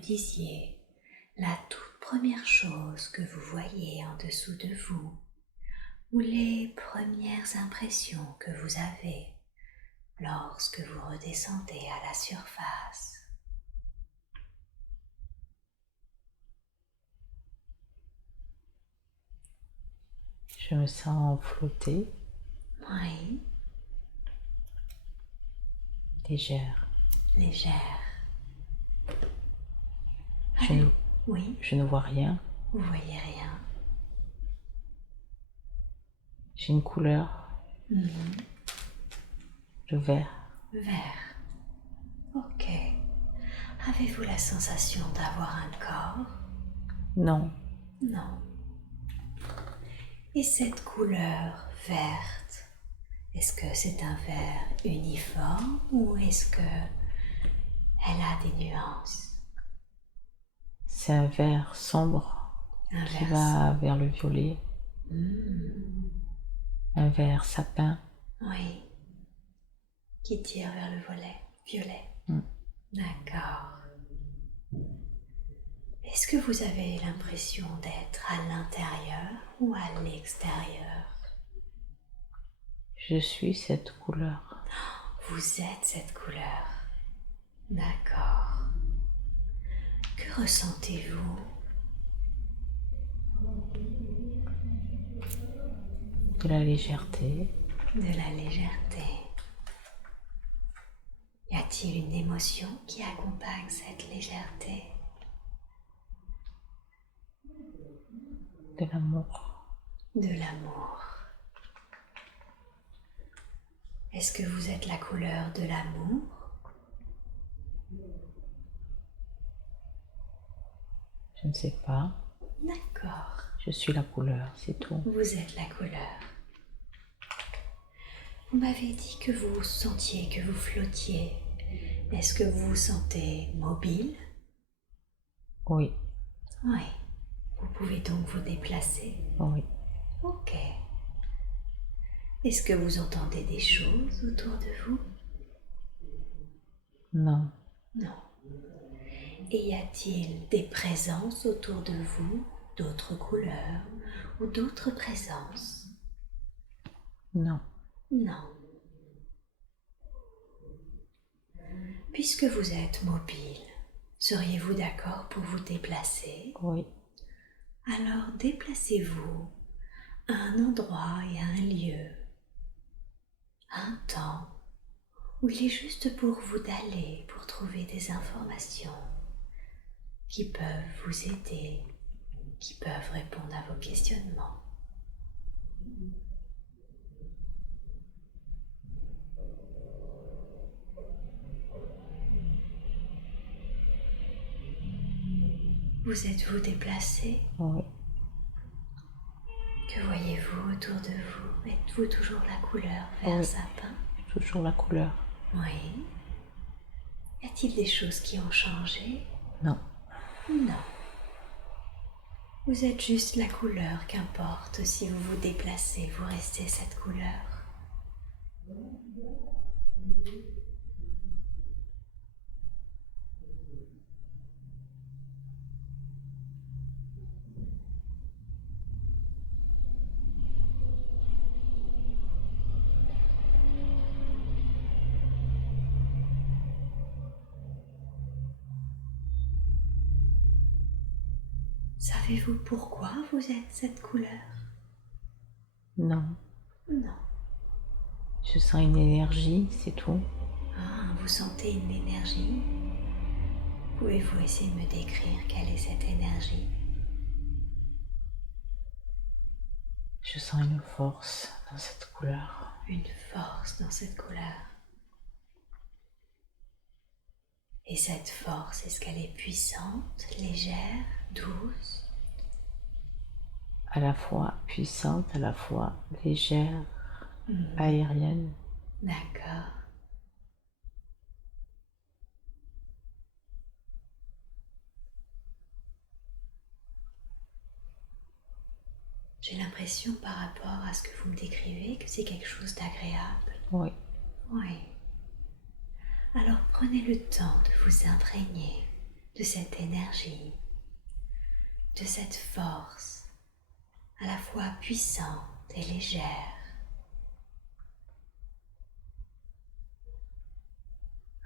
disiez la toute première chose que vous voyez en dessous de vous ou les premières impressions que vous avez lorsque vous redescendez à la surface. Je me sens flotter, Oui, légère. légère. Oui, Je ne vois rien. vous voyez rien. J'ai une couleur, le vert. Vert. Ok. Avez-vous la sensation d'avoir un corps? Non, Non. Et cette couleur verte, est-ce que c'est un vert uniforme ou est-ce que elle a des nuances? c'est un vert sombre Un qui vert va vers le violet. Un vert sapin. Oui. Qui tire vers le violet. D'accord. Est-ce que vous avez l'impression d'être à l'intérieur ou à l'extérieur? Je suis cette couleur. Vous êtes cette couleur. D'accord. Que ressentez-vous? De la légèreté. De la légèreté. Y a-t-il une émotion qui accompagne cette légèreté? De l'amour. De l'amour. Est-ce que vous êtes la couleur de l'amour? Je ne sais pas. D'accord. Je suis la couleur, c'est tout. Vous êtes la couleur. Vous m'avez dit que vous sentiez, que vous flottiez. Est-ce que vous vous sentez mobile? Oui, Oui. Vous pouvez donc vous déplacer? oui. Ok. Est-ce que vous entendez des choses autour de vous? Non, Non. Et y a-t-il des présences autour de vous, d'autres couleurs ou d'autres présences? non. Non. Puisque vous êtes mobile, seriez-vous d'accord pour vous déplacer? Oui, Alors déplacez-vous à un endroit et à un lieu, à un temps où il est juste pour vous d'aller pour trouver des informations qui peuvent vous aider, qui peuvent répondre à vos questionnements. Vous êtes-vous déplacé? oui. Que voyez-vous autour de vous? Êtes-vous toujours la couleur vert Oui. sapin? Toujours la couleur. Oui. Y a-t-il des choses qui ont changé? Non, Non. Vous êtes juste la couleur, qu'importe. Si vous vous déplacez, vous restez cette couleur. Savez-vous pourquoi vous êtes cette couleur? non. Non. Je sens une énergie, c'est tout. Ah, vous sentez une énergie? Pouvez-vous essayer de me décrire quelle est cette énergie? Je sens une force dans cette couleur. Une force dans cette couleur. Et cette force, est-ce qu'elle est puissante, légère, douce? À la fois puissante, à la fois légère, aérienne. D'accord. J'ai l'impression par rapport à ce que vous me décrivez que c'est quelque chose d'agréable. Oui, Oui. Alors prenez le temps de vous imprégner de cette énergie, de cette force à la fois puissante et légère.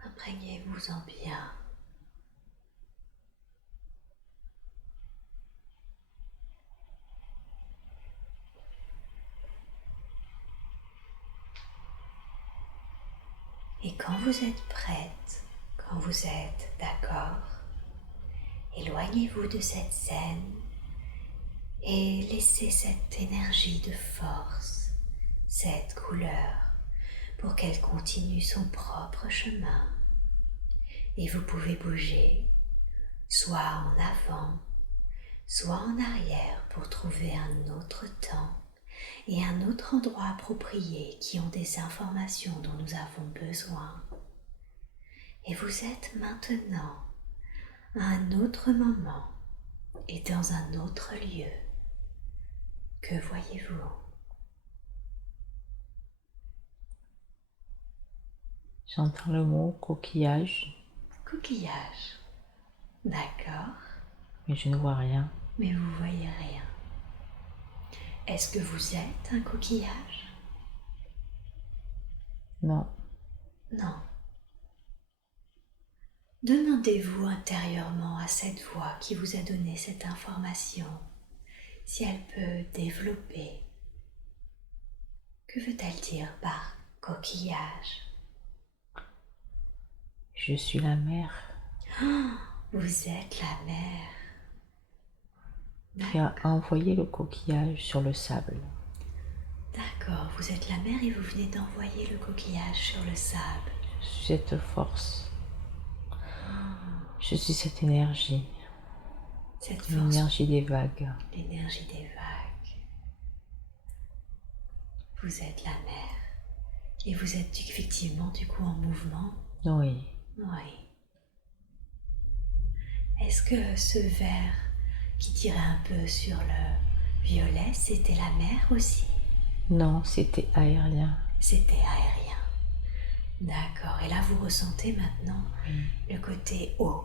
Imprégnez-vous-en bien. Et quand vous êtes prête, quand vous êtes d'accord, éloignez-vous de cette scène et laissez cette énergie de force, cette couleur, pour qu'elle continue son propre chemin. Et vous pouvez bouger, soit en avant, soit en arrière pour trouver un autre temps et un autre endroit approprié qui ont des informations dont nous avons besoin. Et vous êtes maintenant à un autre moment et dans un autre lieu. Que voyez-vous? J'entends le mot coquillage, Coquillage. D'accord, mais je ne vois rien. mais vous voyez rien. Est-ce que vous êtes un coquillage? Non, Non. Demandez-vous intérieurement à cette voix qui vous a donné cette information si elle peut développer. Que veut-elle dire par coquillage? je suis la mer Vous êtes la mer. qui a envoyé le coquillage sur le sable. D'accord, vous êtes la mer et vous venez d'envoyer le coquillage sur le sable. Je suis cette force. Je suis cette énergie, Cette force, l'énergie des vagues. l'énergie des vagues. Vous êtes la mer. Et vous êtes effectivement du coup en mouvement. Oui, Oui. Est-ce que ce vert qui tirait un peu sur le violet, c'était la mer aussi? non, c'était aérien. C'était aérien. D'accord. Et là, vous ressentez maintenant le côté eau,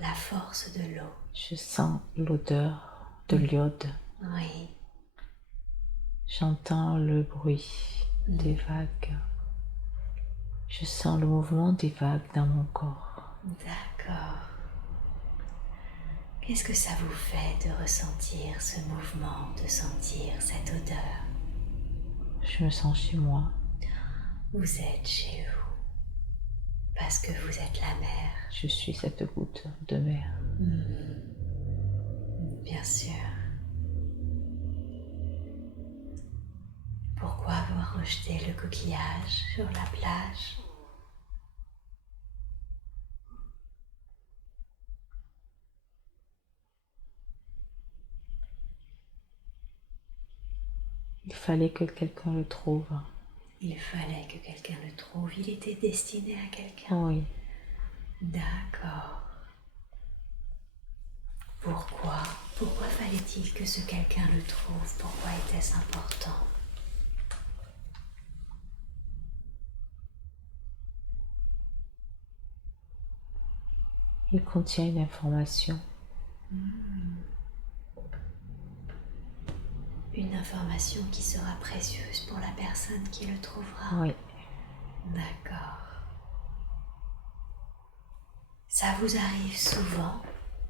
la force de l'eau. Je sens l'odeur de l'iode. Oui. J'entends le bruit des vagues. Je sens le mouvement des vagues dans mon corps. D'accord. Qu'est-ce que ça vous fait de ressentir ce mouvement, de sentir cette odeur? Je me sens chez moi. Vous êtes chez vous, parce que vous êtes la mer. Je suis cette goutte de mer. Bien sûr. Pourquoi avoir rejeté le coquillage sur la plage? Il fallait que quelqu'un le trouve. Il fallait que quelqu'un le trouve. Il était destiné à quelqu'un. Oui, D'accord. Pourquoi? Pourquoi fallait-il que ce quelqu'un le trouve? Pourquoi était-ce important? il contient une information. Une information qui sera précieuse pour la personne qui le trouvera. Oui, D'accord. Ça vous arrive souvent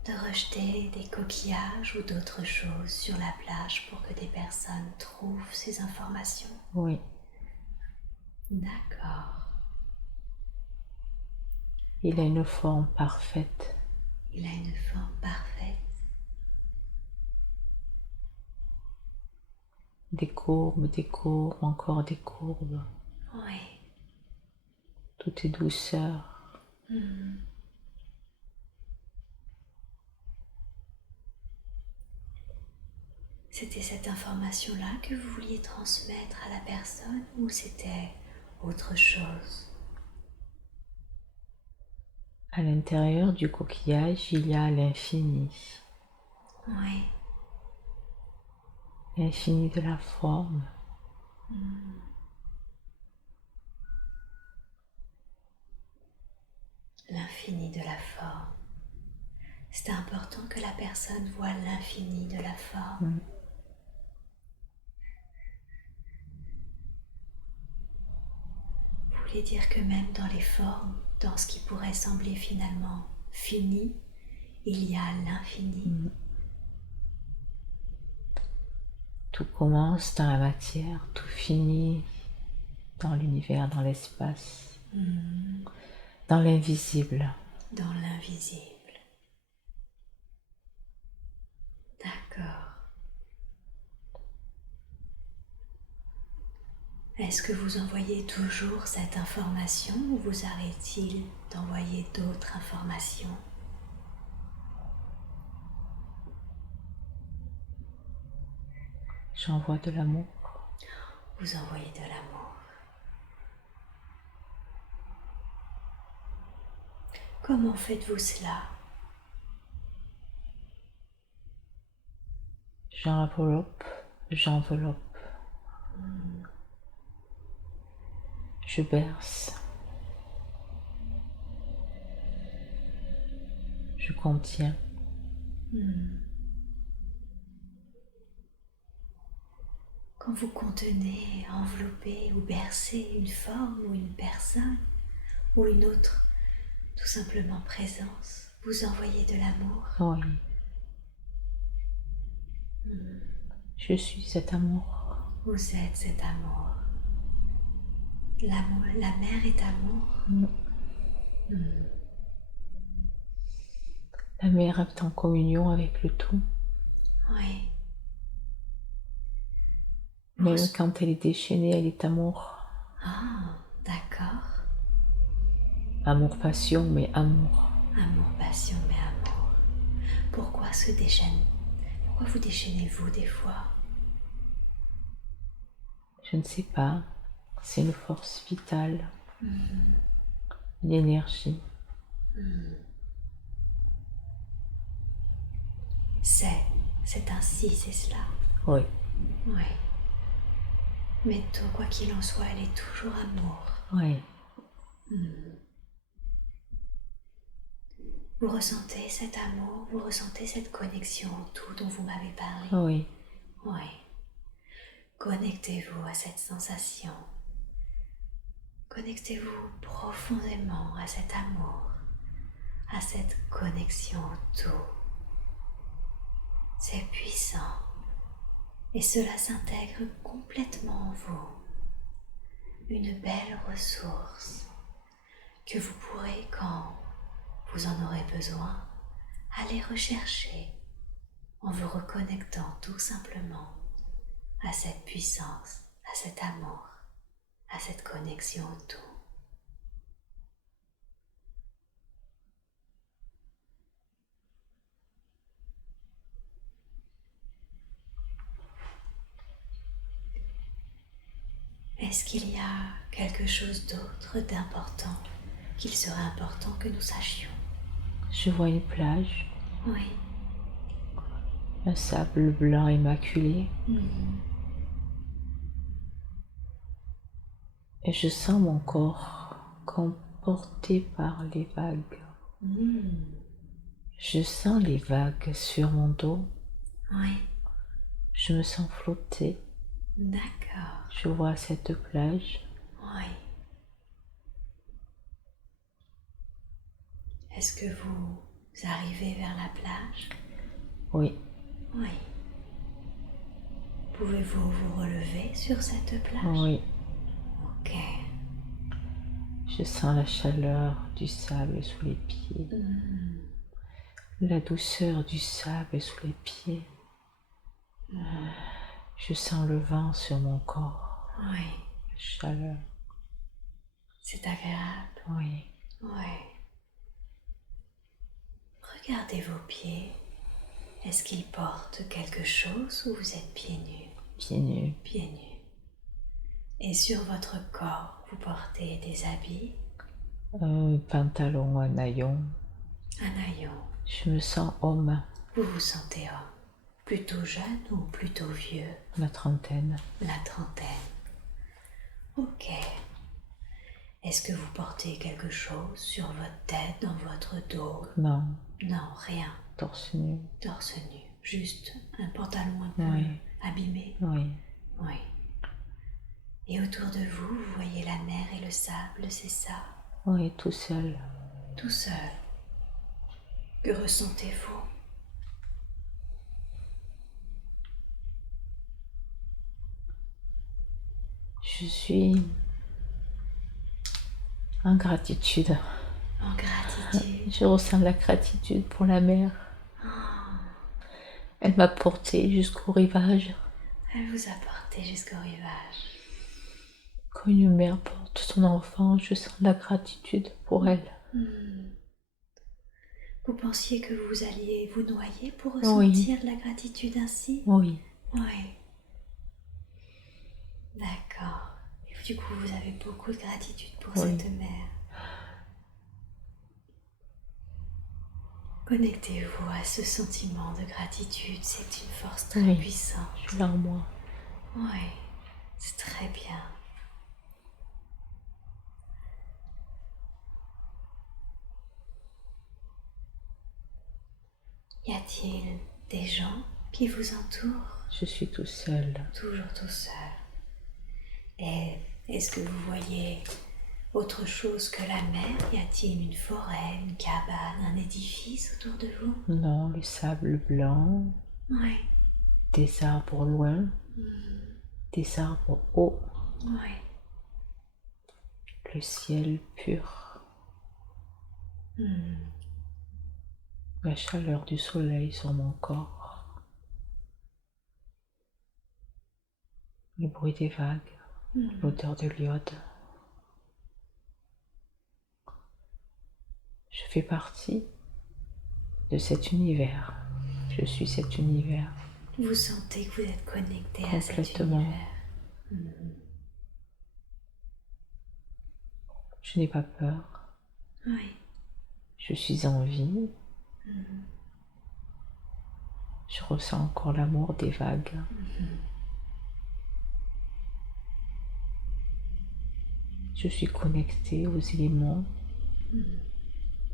de rejeter des coquillages ou d'autres choses sur la plage pour que des personnes trouvent ces informations? oui. D'accord. Il a une forme parfaite. Il a une forme parfaite. Des courbes, encore des courbes. Oui. Tout est douceur. C'était cette information-là que vous vouliez transmettre à la personne ou c'était autre chose? À l'intérieur du coquillage, il y a l'infini. Oui. L'infini de la forme. L'infini de la forme. C'est important que la personne voie l'infini de la forme. Vous voulez dire que même dans les formes, dans ce qui pourrait sembler finalement fini, il y a l'infini. Tout commence dans la matière, tout finit dans l'univers, dans l'espace, dans l'invisible. Dans l'invisible. D'accord. Est-ce que vous envoyez toujours cette information ou vous arrête-t-il d'envoyer d'autres informations? J'envoie de l'amour. Vous envoyez de l'amour. Comment faites-vous cela? J'enveloppe. Je berce. Je contiens. Quand vous contenez, enveloppez ou bercez une forme ou une personne ou une autre, tout simplement présence, vous envoyez de l'amour. Oui. Je suis cet amour. Vous êtes cet amour. L'amour, la mer est amour. La mer est en communion avec le tout. Oui. Même quand elle est déchaînée, elle est amour. Ah, d'accord. Amour, passion, mais amour. Amour, passion, mais amour. Pourquoi se déchaîne? Pourquoi vous déchaînez-vous des fois? Je ne sais pas. C'est une force vitale. Une énergie. C'est ainsi, c'est cela. Oui. Oui. Mais quoi qu'il en soit, elle est toujours amour. Oui. Vous ressentez cet amour, vous ressentez cette connexion au tout dont vous m'avez parlé. Oui. Oui. Connectez-vous à cette sensation. Connectez-vous profondément à cet amour, à cette connexion au tout. C'est puissant et cela s'intègre complètement en vous. Une belle ressource que vous pourrez, quand vous en aurez besoin, aller rechercher en vous reconnectant tout simplement à cette puissance, à cet amour, à cette connexion au tout. Est-ce qu'il y a quelque chose d'autre d'important qu'il serait important que nous sachions? Je vois une plage. Oui. Un sable blanc immaculé. Et je sens mon corps emporté par les vagues. Je sens les vagues sur mon dos. Oui. Je me sens flotter. D'accord. Je vois cette plage. Oui. Est-ce que vous arrivez vers la plage? Oui. Oui. Pouvez-vous vous relever sur cette plage? Oui. Ok. Je sens la chaleur du sable sous les pieds. La douceur du sable sous les pieds. Je sens le vent sur mon corps. Oui. La chaleur. C'est agréable. Oui. Oui. Regardez vos pieds. Est-ce qu'ils portent quelque chose ou vous êtes pieds nus? Pieds nus. Pieds nus. Et sur votre corps, vous portez des habits? Un pantalon, un haillon. Un haillon. Je me sens homme. Vous vous sentez homme? Plutôt jeune ou plutôt vieux? La trentaine. La trentaine. Ok. Est-ce que vous portez quelque chose sur votre tête, dans votre dos? Non. Non, rien. Torse nu. Torse nu. Juste un pantalon un peu abîmé. Oui. Oui. Et autour de vous, vous voyez la mer et le sable, c'est ça? Oui, tout seul. Tout seul. Que ressentez-vous? Je suis en gratitude. En gratitude. Je ressens la gratitude pour la mer. Elle m'a porté jusqu'au rivage. Elle vous a porté jusqu'au rivage. Quand une mère porte son enfant, je sens la gratitude pour elle. Vous pensiez que vous alliez vous noyer pour ressentir la gratitude ainsi? Oui. Oui. D'accord. Et du coup, vous avez beaucoup de gratitude pour cette mère. Connectez-vous à ce sentiment de gratitude, c'est une force très puissante. Je l'ai en moi. Oui, c'est très bien. Y a-t-il des gens qui vous entourent? Je suis tout seul. Toujours tout seul. Et est-ce que vous voyez autre chose que la mer? Y a-t-il une forêt, une cabane, un édifice autour de vous? Non, le sable blanc. Oui. Des arbres loin. Des arbres hauts. Oui. Le ciel pur. La chaleur du soleil sur mon corps. Le bruit des vagues. L'odeur de l'iode. Je fais partie de cet univers. Je suis cet univers. Vous sentez que vous êtes connecté à cet Complètement. univers. Je n'ai pas peur. Oui. Je suis en vie. Je ressens encore l'amour des vagues. Je suis connectée aux éléments,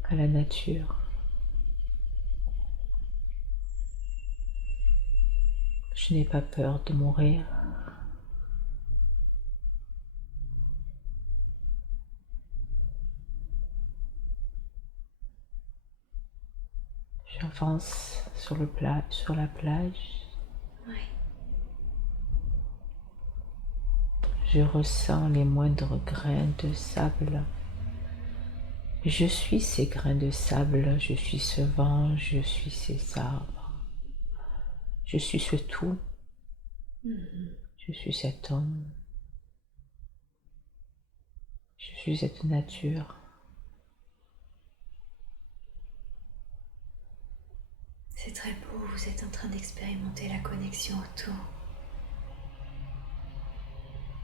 à la nature. Je n'ai pas peur de mourir. J'avance sur la plage. Oui. Je ressens les moindres grains de sable. Je suis ces grains de sable, je suis ce vent, je suis ces arbres. Je suis ce tout. Je suis cet homme. Je suis cette nature. C'est très beau, vous êtes en train d'expérimenter la connexion autour.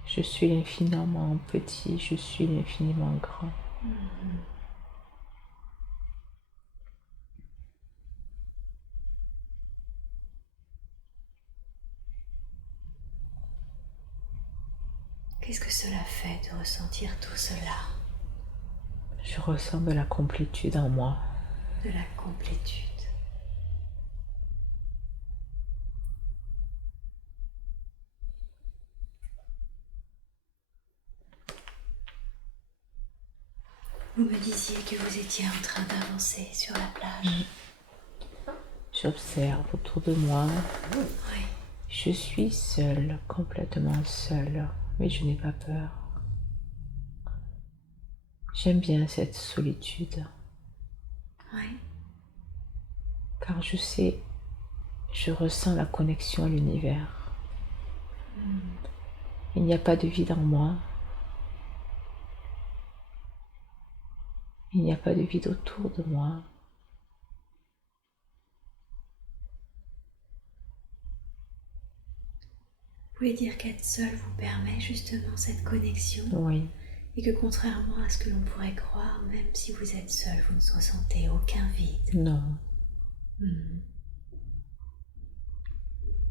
Je suis l'infiniment petit, je suis l'infiniment grand. Qu'est-ce que cela fait de ressentir tout cela? Je ressens de la complétude en moi. De la complétude. Vous me disiez que vous étiez en train d'avancer sur la plage. J'observe autour de moi. Oui. Je suis seule, complètement seule, mais je n'ai pas peur. J'aime bien cette solitude. Oui. Car je sais, je ressens la connexion à l'univers. Il n'y a pas de vide en moi. Il n'y a pas de vide autour de moi. Vous pouvez dire qu'être seul vous permet justement cette connexion? Oui. Et que contrairement à ce que l'on pourrait croire, même si vous êtes seul, vous ne ressentez aucun vide. Non.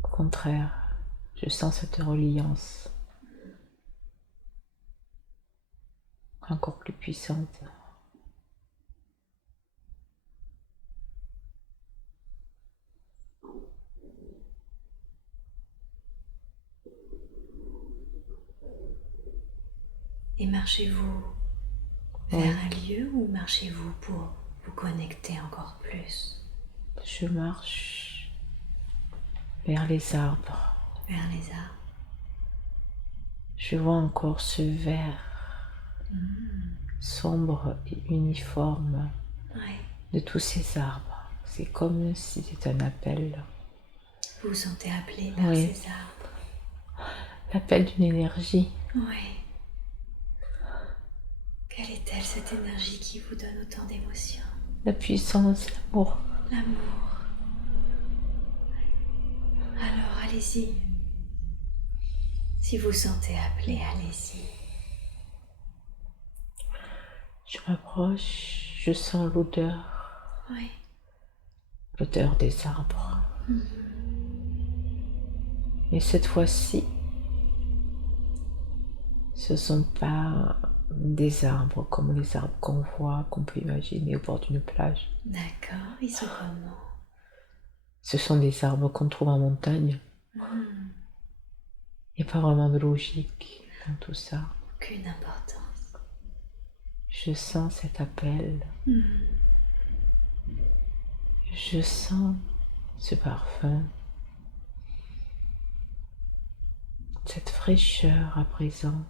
Au contraire, je sens cette reliance encore plus puissante. marchez-vous vers un lieu ou marchez-vous pour vous connecter encore plus? Je marche vers les arbres. Vers les arbres. Je vois encore ce vert sombre et uniforme de tous ces arbres. C'est comme si c'était un appel. Vous vous sentez appelé par ces arbres. L'appel d'une énergie. Oui. Quelle est-elle, cette énergie qui vous donne autant d'émotions? La puissance, l'amour. L'amour. Alors, allez-y. Si vous sentez appelé, allez-y. Je m'approche, je sens l'odeur. Oui. L'odeur des arbres. Et cette fois-ci, ce ne sont pas des arbres comme les arbres qu'on voit, qu'on peut imaginer au bord d'une plage. D'accord, ils sont comment? Ce sont des arbres qu'on trouve en montagne. Il n'y a pas vraiment de logique dans tout ça. Aucune importance. Je sens cet appel. Je sens ce parfum. Cette fraîcheur à présent.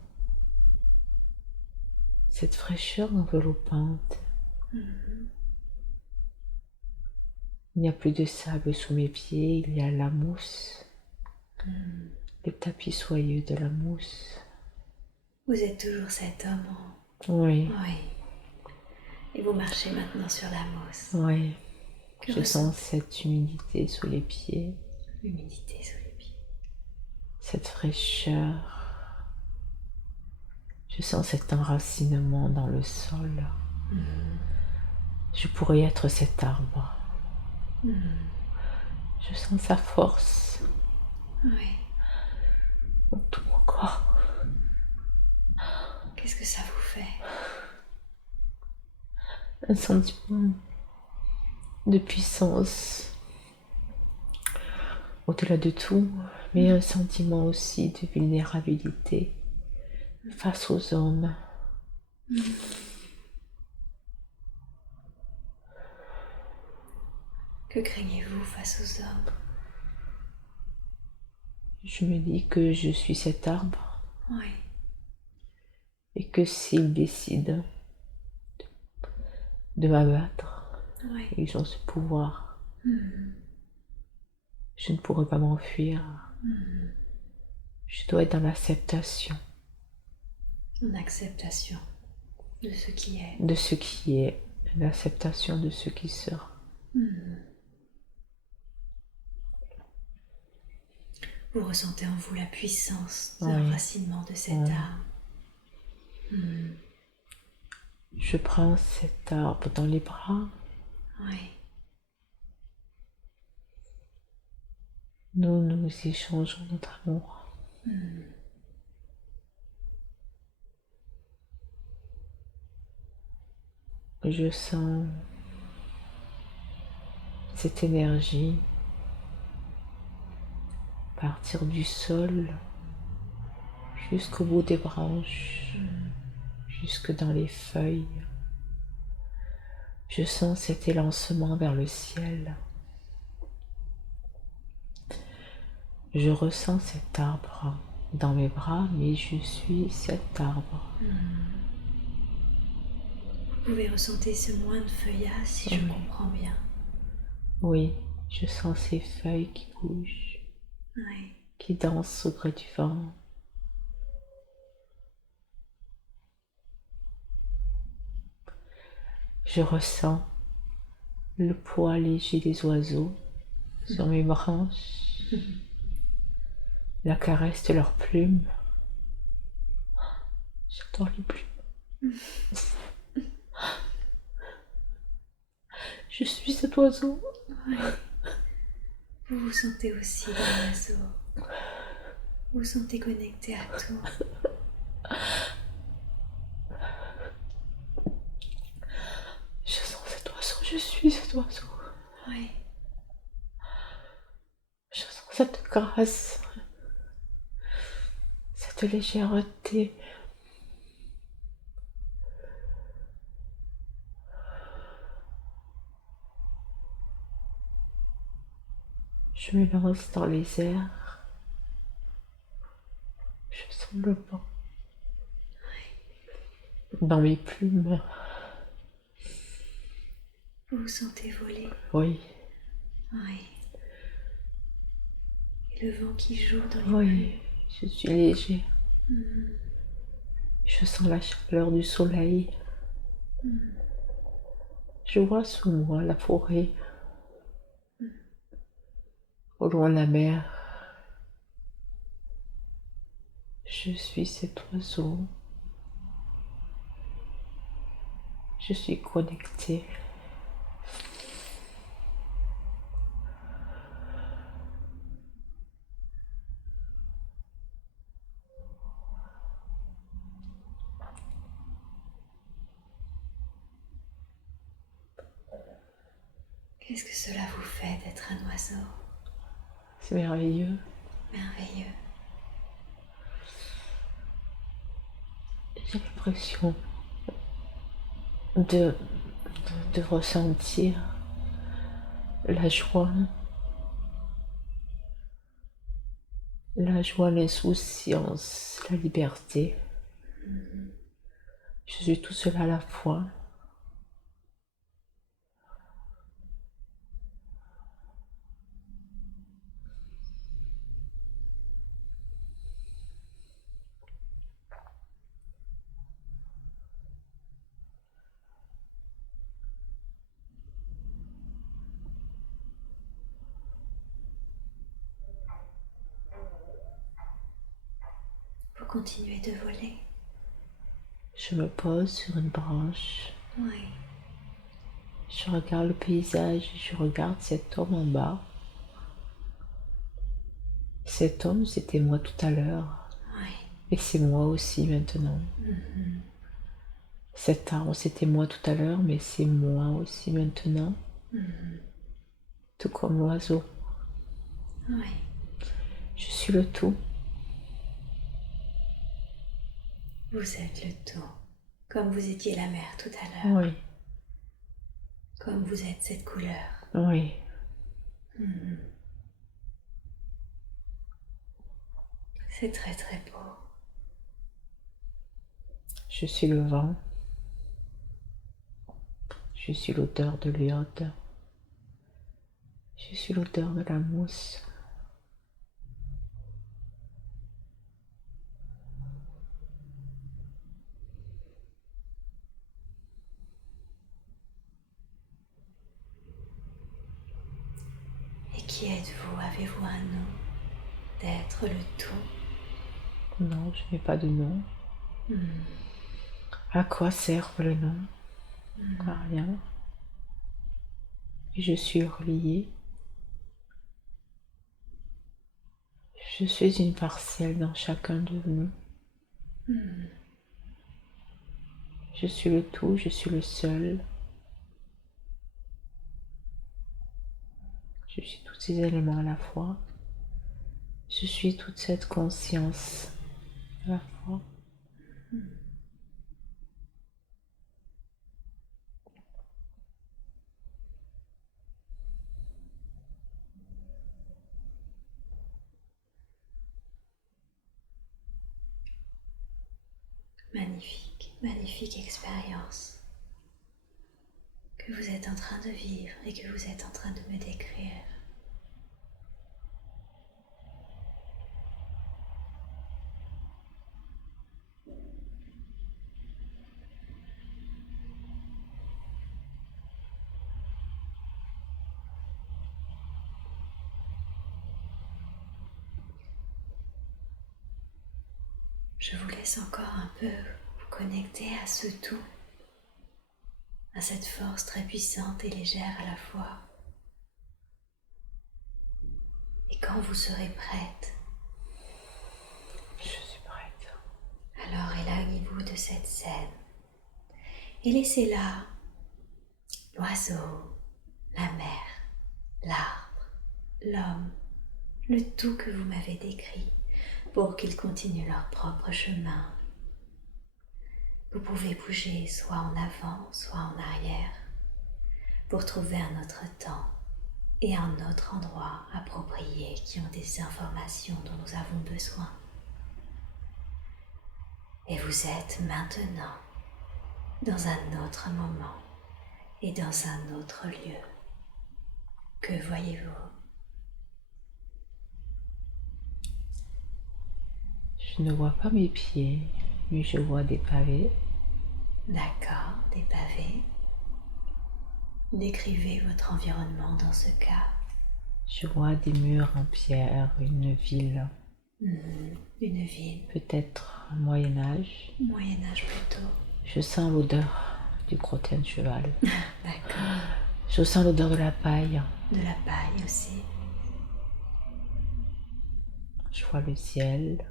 Cette fraîcheur enveloppante. Il n'y a plus de sable sous mes pieds, il y a la mousse. Le tapis soyeux de la mousse. Vous êtes toujours cet homme Oui. Oui. Et vous marchez maintenant sur la mousse. Oui. Que Je sens cette humidité sous les pieds. L'humidité sous les pieds. Cette fraîcheur. Je sens cet enracinement dans le sol. Je pourrais être cet arbre. Je sens sa force. Oui. Dans tout mon corps. Qu'est-ce que ça vous fait? Un sentiment de puissance. Au-delà de tout, mais un sentiment aussi de vulnérabilité face aux hommes. Que craignez-vous face aux hommes? Je me dis que je suis cet arbre. Oui. Et que s'ils décident de m'abattre, ils ont ce pouvoir. Je ne pourrai pas m'enfuir. Je dois être dans l'acceptation. En acceptation de ce qui est. De ce qui est. L'acceptation de ce qui sera. Vous ressentez en vous la puissance de l'enracinement de cet arbre. Je prends cet arbre dans les bras. Oui. Nous échangeons notre amour. Je sens cette énergie partir du sol jusqu'au bout des branches, jusque dans les feuilles. Je sens cet élancement vers le ciel. Je ressens cet arbre dans mes bras, mais je suis cet arbre. Vous pouvez ressentir ce moins de feuillage si je comprends bien. Oui, je sens ces feuilles qui bougent, qui dansent au gré du vent. Je ressens le poids léger des oiseaux sur mes branches, la caresse de leurs plumes. J'adore les plumes. Je suis cet oiseau. Oui. Vous vous sentez aussi dans l'oiseau. Vous vous sentez connecté à tout. Je sens cet oiseau, je suis cet oiseau. Oui. Je sens cette grâce, cette légèreté. Je me lance dans les airs. Je sens le vent dans mes plumes. Vous vous sentez voler. Oui, Oui. Et le vent qui joue dans les oui, je suis léger. plumes. Je sens la chaleur du soleil. Je vois sous moi la forêt. Au loin la mer. Je suis cet oiseau. Je suis connectée. Qu'est-ce que cela vous fait d'être un oiseau? C'est merveilleux. Merveilleux. J'ai l'impression de, de ressentir la joie, l'insouciance, la liberté. Je suis tout cela à la fois. Vous continuez de voler. Je me pose sur une branche. Oui. Je regarde le paysage, je regarde cet homme en bas. Cet homme, c'était moi tout à l'heure. Oui. Et c'est moi aussi maintenant. Cet arbre, c'était moi tout à l'heure, mais c'est moi aussi maintenant. Tout comme l'oiseau. Oui. Je suis le tout. Vous êtes le tout. Comme vous étiez la mer tout à l'heure. Oui, Comme vous êtes cette couleur. oui. C'est très très beau. Je suis le vent. Je suis l'odeur de l'iode. Je suis l'odeur de la mousse. Et qui êtes-vous? Avez-vous un nom? D'être le tout? Non, je n'ai pas de nom. À quoi servent les noms? À rien. Et je suis reliée. Je suis une parcelle dans chacun de nous. Je suis le tout, je suis le seul. Je suis tous ces éléments à la fois. Je suis toute cette conscience à la fois. Magnifique, magnifique expérience que vous êtes en train de vivre et que vous êtes en train de me décrire. Je vous laisse encore un peu vous connecter à ce tout, à cette force très puissante et légère à la fois. Et quand vous serez prête, Je suis prête. alors éloignez-vous de cette scène et laissez là l'oiseau, la mer, l'arbre, l'homme, le tout que vous m'avez décrit pour qu'ils continuent leur propre chemin. Vous pouvez bouger soit en avant, soit en arrière pour trouver un autre temps et un autre endroit approprié qui ont des informations dont nous avons besoin. Et vous êtes maintenant dans un autre moment et dans un autre lieu. Que voyez-vous? Je ne vois pas mes pieds, mais je vois des pavés. D'accord, des pavés. Décrivez votre environnement dans ce cas. Je vois des murs en pierre, une ville. Une ville. Peut-être Moyen-Âge. Moyen-Âge plutôt. Je sens l'odeur du crottin de cheval. D'accord. Je sens l'odeur de la paille. De la paille aussi. Je vois le ciel.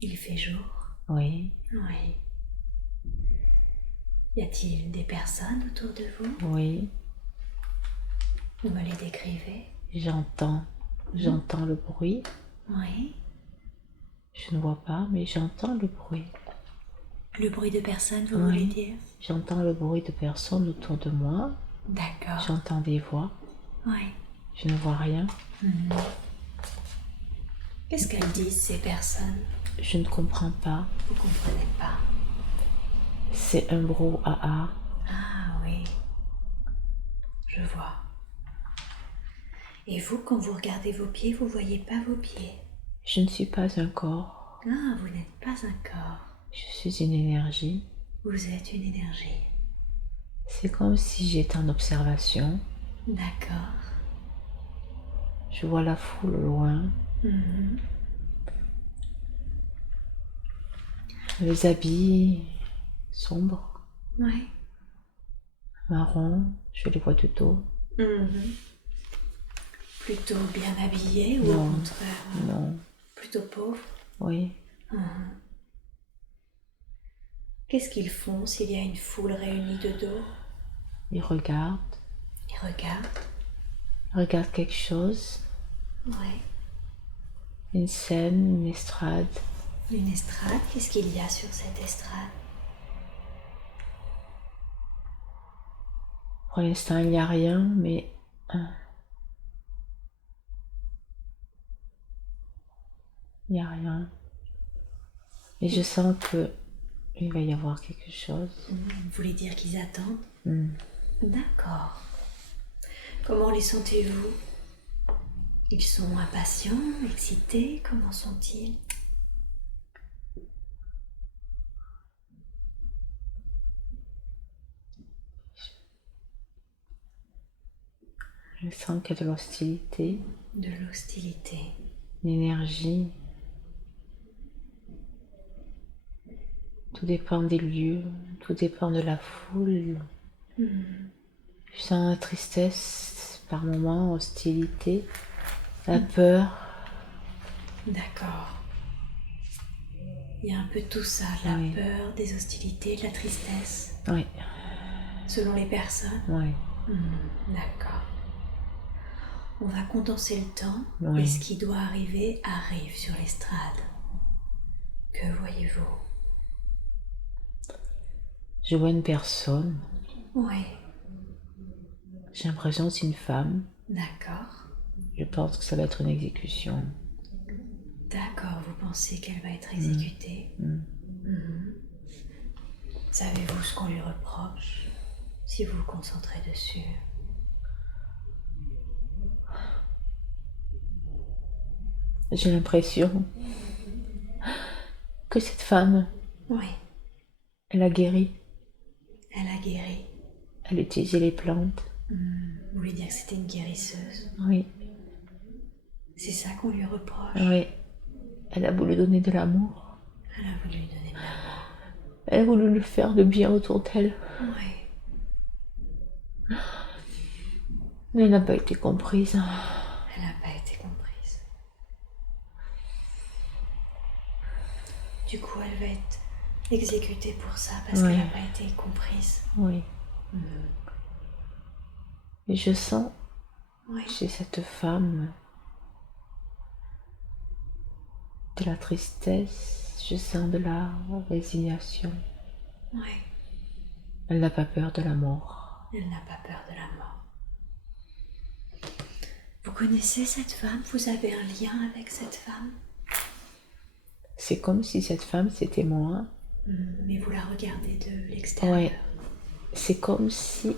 Il fait jour. Oui. Oui. Y a-t-il des personnes autour de vous? Oui. Vous me les décrivez? J'entends le bruit. Oui. Je ne vois pas, mais j'entends le bruit. Le bruit de personnes, vous Oui. voulez dire? J'entends le bruit de personnes autour de moi. D'accord. J'entends des voix. Oui. Je ne vois rien. Qu'est-ce qu'elles disent, ces personnes? Je ne comprends pas. Vous comprenez pas? C'est un brouhaha. Ah oui. Je vois. Et vous, quand vous regardez vos pieds, vous voyez pas vos pieds? Je ne suis pas un corps. Ah, vous n'êtes pas un corps. Je suis une énergie. Vous êtes une énergie. C'est comme si j'étais en observation. D'accord. Je vois la foule au loin. Les habits sombres, Oui. marrons, je les vois de dos. Plutôt bien habillé ou Non. au contraire Non. plutôt pauvre? Oui. Qu'est-ce qu'ils font s'il y a une foule réunie de dos? Ils regardent. Ils regardent. Ils regardent quelque chose. Oui. Une scène, une estrade. Une estrade, qu'est-ce qu'il y a sur cette estrade? Pour l'instant, il n'y a rien, mais il n'y a rien. Et je sens que il va y avoir quelque chose. Vous voulez dire qu'ils attendent? Mm. D'accord. Comment les sentez-vous? Ils sont impatients, excités, comment sont-ils? Je sens qu'il y a de l'hostilité, De l'hostilité. l'énergie. Tout dépend des lieux, tout dépend de la foule. Je sens la tristesse par moments, hostilité, la peur. D'accord. Il y a un peu tout ça, de la Oui. peur, des hostilités, de la tristesse, Oui, selon les personnes. oui, D'accord. On va condenser le temps Oui. et ce qui doit arriver arrive sur l'estrade. Que voyez-vous? je vois une personne. Oui. J'ai l'impression que c'est une femme. D'accord. Je pense que ça va être une exécution. D'accord, vous pensez qu'elle va être exécutée? Savez-vous ce qu'on lui reproche si vous vous concentrez dessus? J'ai l'impression que cette femme, Oui, elle a guéri. elle a guéri. Elle utilisait les plantes. Vous voulez dire que c'était une guérisseuse? Oui, C'est ça qu'on lui reproche? oui. Elle a voulu donner de l'amour. Elle a voulu lui donner de l'amour. Elle a voulu lui faire le bien autour d'elle. Oui. Mais elle n'a pas été comprise. Elle n'a pas été comprise. Du coup, elle va être exécutée pour ça parce qu'elle n'a pas été comprise. Oui. Et je sens Oui. chez cette femme de la tristesse, je sens de la résignation. Oui. Elle n'a pas peur de la mort. Elle n'a pas peur de la mort. Vous connaissez cette femme? Vous avez un lien avec cette femme? C'est comme si cette femme, c'était moi. Mais vous la regardez de l'extérieur. Ouais. C'est comme si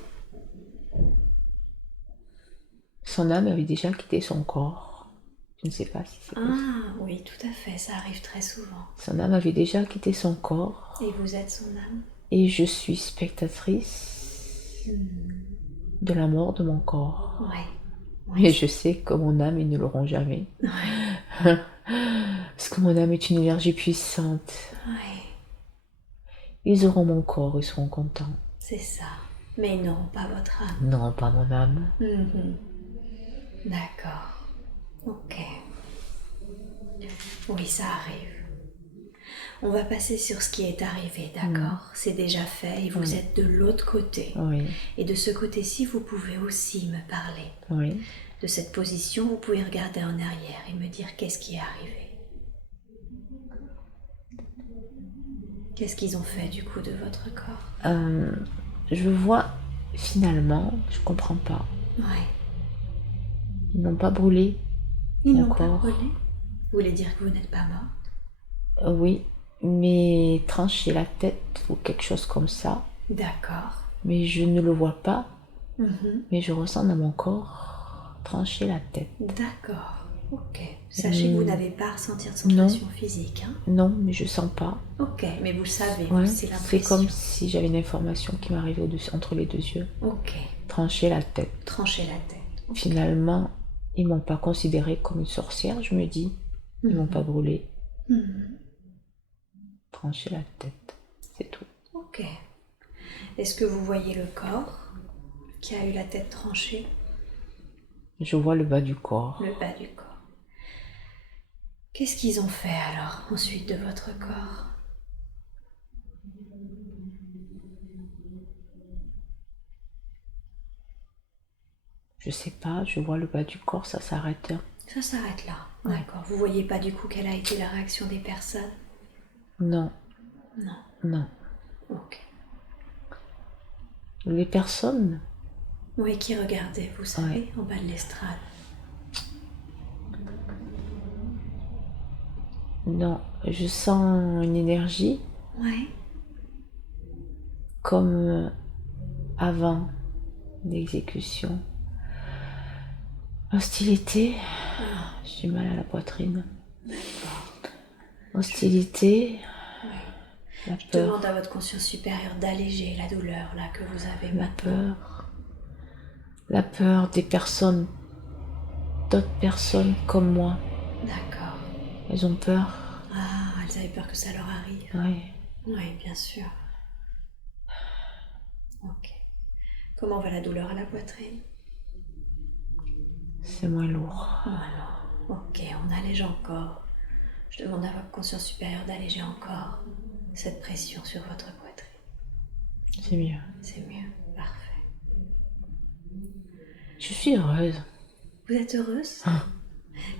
son âme avait déjà quitté son corps. Je ne sais pas si c'est possible. Ah oui, tout à fait, ça arrive très souvent. Son âme avait déjà quitté son corps. Et vous êtes son âme? Et je suis spectatrice de la mort de mon corps. Ouais. Et je sais que mon âme, ils ne l'auront jamais. Ouais. Parce que mon âme est une énergie puissante. Ouais. Ils auront mon corps, ils seront contents. C'est ça. Mais ils n'auront pas votre âme. Non, pas mon âme. D'accord. Ok. Oui, ça arrive. On va passer sur ce qui est arrivé, d'accord? C'est déjà fait et vous êtes de l'autre côté. Oui. Et de ce côté-ci, vous pouvez aussi me parler. Oui. De cette position, vous pouvez regarder en arrière et me dire qu'est-ce qui est arrivé. Qu'est-ce qu'ils ont fait du coup de votre corps? Je vois, finalement, je comprends pas. Ouais. Ils n'ont pas brûlé Ils mon n'ont pas corps. brûlé? Vous voulez dire que vous n'êtes pas morte? Oui, mais trancher la tête ou quelque chose comme ça. D'accord. Mais je ne le vois pas. Mais je ressens dans mon corps trancher la tête. D'accord. Ok. Sachez que vous n'avez pas à ressentir de sensation physique. Hein? Non, mais je sens pas. Ok, mais vous le savez, Ouais, c'est l'impression. c'est comme si j'avais une information qui m'arrivait entre les deux yeux. Ok. Trancher la tête. Trancher la tête. Okay. Finalement, ils m'ont pas considérée comme une sorcière, je me dis. Ils m'ont pas brûlée. Trancher la tête, c'est tout. Ok. Est-ce que vous voyez le corps qui a eu la tête tranchée? Je vois le bas du corps. Le bas du corps. Qu'est-ce qu'ils ont fait alors, ensuite, de votre corps? Je sais pas, je vois le bas du corps, ça s'arrête. Ça s'arrête là, d'accord. Vous voyez pas du coup quelle a été la réaction des personnes? Non. Non. Non. Ok. Les personnes? Oui, qui regardaient, vous savez, en bas de l'estrade. Non, je sens une énergie. Ouais. Comme avant l'exécution. Hostilité. J'ai mal à la poitrine. D'accord. Hostilité. La Je peur. demande à votre conscience supérieure d'alléger la douleur là que vous avez La maintenant. peur. La peur des personnes, d'autres personnes comme moi. D'accord. Elles ont peur. Ah, elles avaient peur que ça leur arrive. Oui. Oui, bien sûr. Ok. Comment va la douleur à la poitrine? C'est moins lourd. Voilà. Ok, on allège encore. Je demande à votre conscience supérieure d'alléger encore cette pression sur votre poitrine. C'est mieux. C'est mieux. Parfait. Je suis heureuse. Vous êtes heureuse?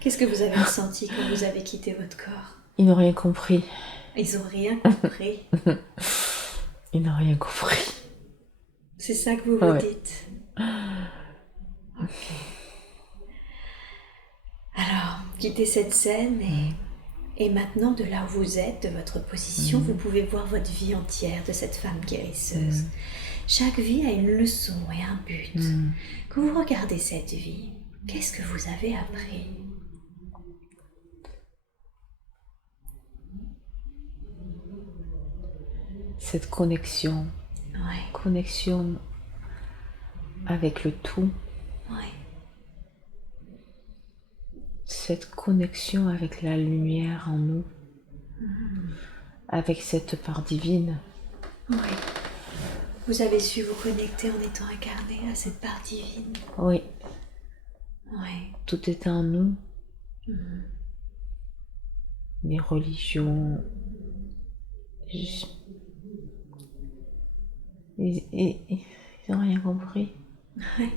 Qu'est-ce que vous avez ressenti quand vous avez quitté votre corps? Ils n'ont rien compris. Ils n'ont rien compris. Ils n'ont rien compris. C'est ça que vous vous dites. Ok. Alors, quittez cette scène et maintenant, de là où vous êtes, de votre position, vous pouvez voir votre vie entière de cette femme guérisseuse. Chaque vie a une leçon et un but. Quand vous regardez cette vie, qu'est-ce que vous avez appris? Cette connexion. Ouais. Connexion avec le tout. Ouais. Cette connexion avec la lumière en nous. Avec cette part divine. Oui. Vous avez su vous connecter en étant incarné à cette part divine. Oui. Oui. Tout est en nous. Les religions. Ils n'ont rien compris. Oui.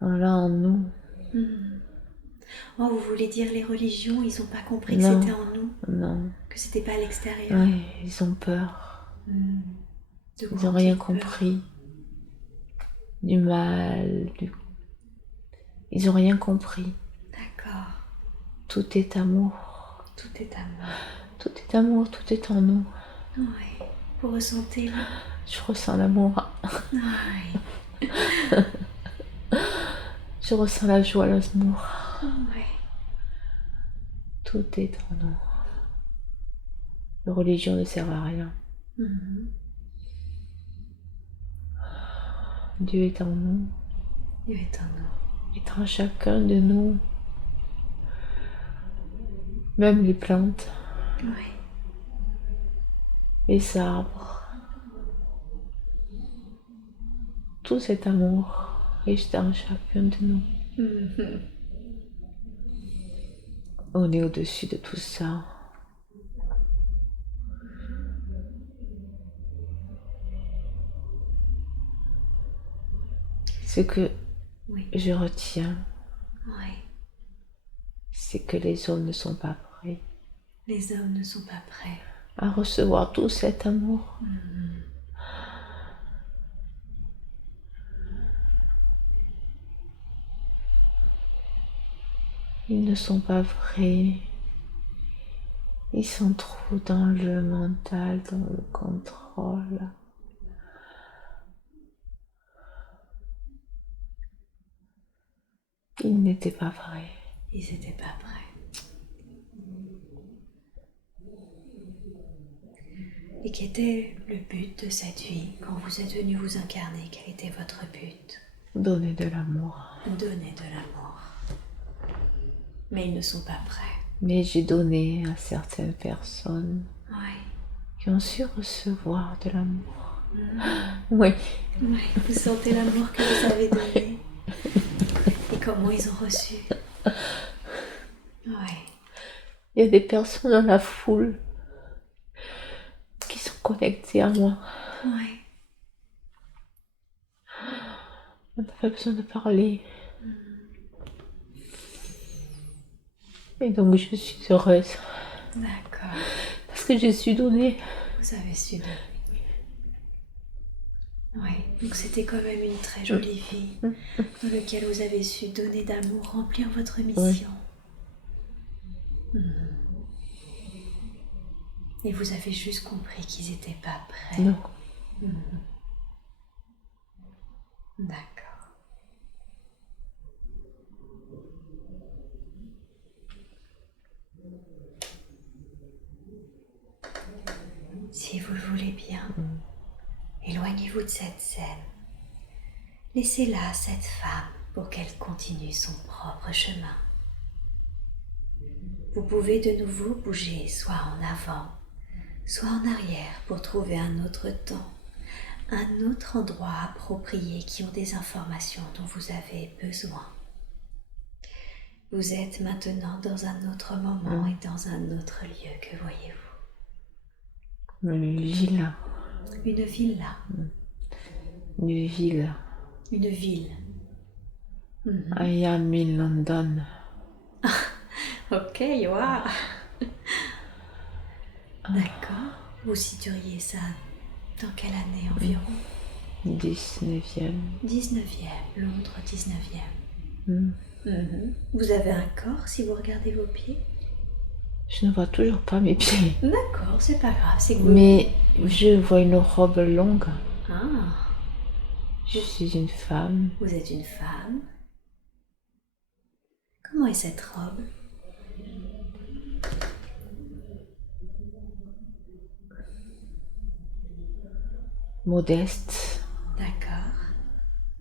Là en nous. Oh, vous voulez dire les religions, ils n'ont pas compris Non. que c'était en nous? Non. Que c'était pas à l'extérieur? Oui, ils ont peur. Ils n'ont rien compris. Du mal. Ils n'ont rien compris. D'accord. Tout est amour. Tout est amour. Tout est amour, tout est en nous. Oui. Vous ressentez là? Je ressens l'amour. Oui. Je ressens la joie, l'amour. Oui. Tout est en nous. La religion ne sert à rien. Dieu est en nous. Dieu est en nous. Il est en chacun de nous. Même les plantes, Oui. les arbres. Tout cet amour est en chacun de nous. On est au-dessus de tout ça. Ce que je retiens, c'est que les hommes ne sont pas prêts. Les hommes ne sont pas prêts à recevoir tout cet amour. Ils ne sont pas prêts. Ils sont trop dans le mental, dans le contrôle. Ils n'étaient pas prêts. Ils n'étaient pas prêts. Et quel était le but de cette vie quand vous êtes venu vous incarner? Quel était votre but? Donner de l'amour. Donner de l'amour. Mais ils ne sont pas prêts. Mais j'ai donné à certaines personnes qui ont su recevoir de l'amour. Oui. Oui, vous sentez l'amour que vous avez donné. Et comment ils ont reçu. Oui. Il y a des personnes dans la foule qui sont connectées à moi. Oui. On n'a pas besoin de parler. Et donc je suis heureuse. D'accord. Parce que j'ai su donner. Vous avez su donner. Oui, donc c'était quand même une très jolie vie dans laquelle vous avez su donner d'amour, remplir votre mission. Et vous avez juste compris qu'ils n'étaient pas prêts. Non. D'accord. Si vous le voulez bien, éloignez-vous de cette scène. Laissez là cette femme pour qu'elle continue son propre chemin. Vous pouvez de nouveau bouger soit en avant, soit en arrière pour trouver un autre temps, un autre endroit approprié qui ont des informations dont vous avez besoin. Vous êtes maintenant dans un autre moment et dans un autre lieu, que voyez-vous? Une villa. Une villa. Une ville. Une ville. I am in London. Ok, waouh. D'accord. Vous situeriez ça dans quelle année environ? 19e. 19e, Londres 19e. Vous avez un corps si vous regardez vos pieds? Je ne vois toujours pas mes pieds. D'accord, c'est pas grave, c'est que vous... Mais je vois une robe longue. Ah. Je suis une femme. Vous êtes une femme. Comment est cette robe? Modeste. D'accord.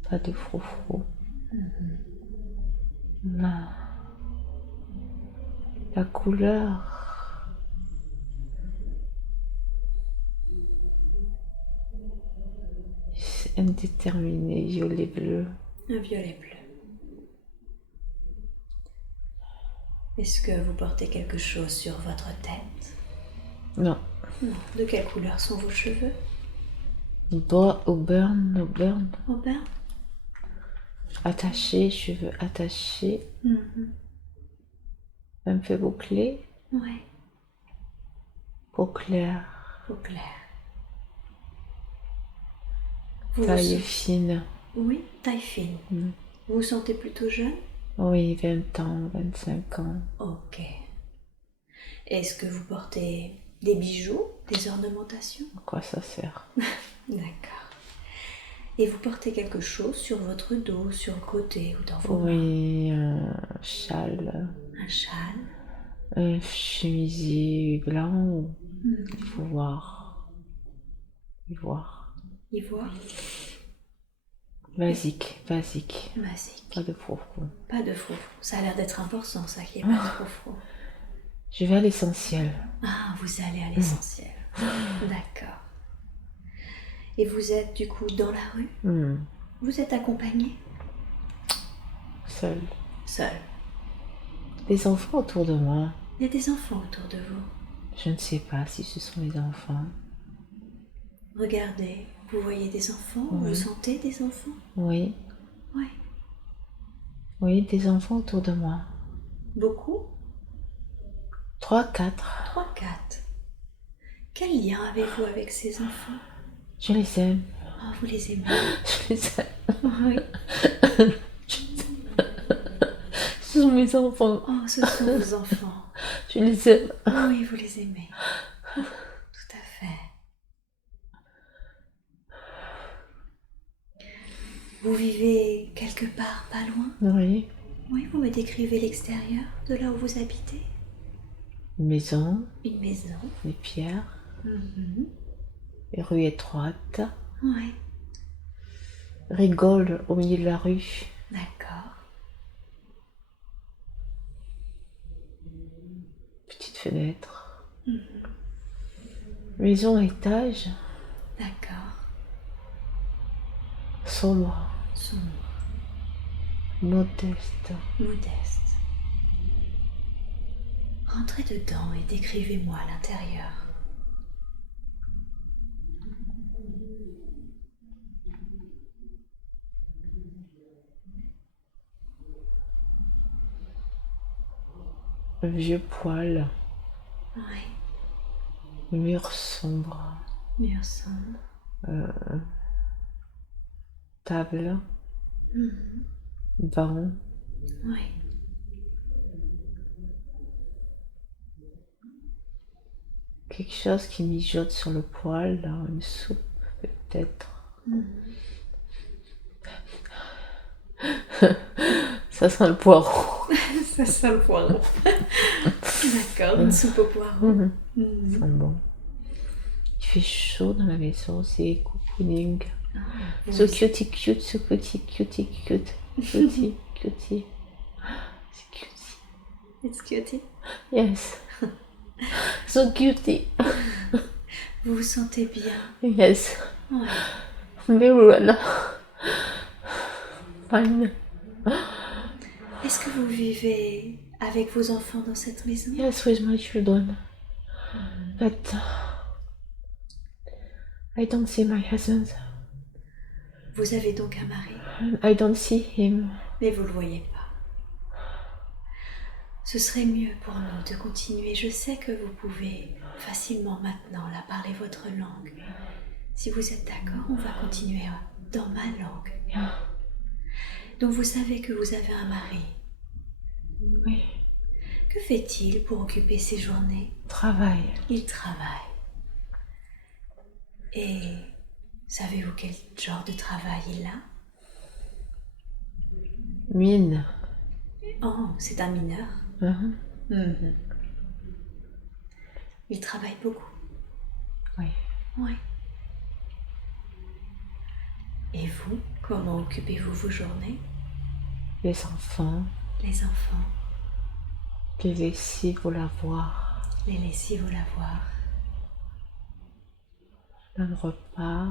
Pas de froufrou. Non. La couleur. C'est indéterminé, violet bleu. Un violet bleu. Est-ce que vous portez quelque chose sur votre tête? Non. Non. De quelle couleur sont vos cheveux? Auburn. Auburn. Attaché, cheveux attachés. Un peu bouclé. Ouais. Peau claire. Peau claire. Taille fine. Oui, taille fine. Vous vous sentez plutôt jeune? Oui, 20 ans, 25 ans. Ok. Est-ce que vous portez des bijoux, des ornementations? À quoi ça sert? D'accord. Et vous portez quelque chose sur votre dos, sur le côté ou dans vos mains? Oui, un châle, Un châle? un chemisier blanc. Hmm. Il faut voir. Voir. Ivoire? Basique. Basique. Pas de froufrou. Pas de froufrou. Ça a l'air d'être important, ça, qu'il n'y ait pas de froufrou. Je vais à l'essentiel. Ah, vous allez à l'essentiel. D'accord. Et vous êtes du coup dans la rue? Vous êtes accompagné? Seul. Seul. Des enfants autour de moi. Il y a des enfants autour de vous. Je ne sais pas si ce sont les enfants. Regardez, vous voyez des enfants? Oui. Vous sentez des enfants? Oui. Oui. Oui, des enfants autour de moi. Beaucoup? 3, 4. 3, 4. Quel lien avez-vous avec ces enfants? Je les aime. Oh, vous les aimez? Je les aime. Oui. Ce sont mes enfants. Oh, ce sont vos enfants. Je les aime. Oui, vous les aimez. Tout à fait. Vous vivez quelque part pas loin? Oui. Oui, vous me décrivez l'extérieur de là où vous habitez? Une maison, Une maison. des pierres, Mhm. une rue étroite. Oui, Rigole au milieu de la rue. d'accord. Petite fenêtre. Maison à étage. D'accord. Sombre. Sombre. Modeste. Modeste. Rentrez dedans et décrivez-moi l'intérieur. Un vieux poêle. Oui. Mur sombre. Mur sombre. Table. Mhm. Banc. Oui. Quelque chose qui mijote sur le poêle, là, une soupe peut-être. Ça sent le poireau. Ça sent le poireau. D'accord, une soupe au poireau. Ça sent bon. Il fait chaud dans la maison, c'est cocooning. So cutie cute, so cutie cutie cute. Cutie, cutie. C'est cutie. It's cutie. Yes. So cutie. Vous vous sentez bien? Yes. Oui. Very well. Fine. Est-ce que vous vivez avec vos enfants dans cette maison? Yes, with my children. But I don't see my husband. Vous avez donc un mari, I don't see him. mais vous ne le voyez pas. Ce serait mieux pour nous de continuer. Je sais que vous pouvez facilement maintenant là parler votre langue. Si vous êtes d'accord, on va continuer dans ma langue. Donc vous savez que vous avez un mari. Oui. Que fait-il pour occuper ses journées? Travail. Il travaille. Et savez-vous quel genre de travail il a? Mine. Oh, c'est un mineur. Mhm. Il travaille beaucoup. Oui. Oui. Et vous, comment occupez-vous vos journées? Les enfants. Les enfants. Les lessives au lavoir. Les lessives au lavoir. Le repas.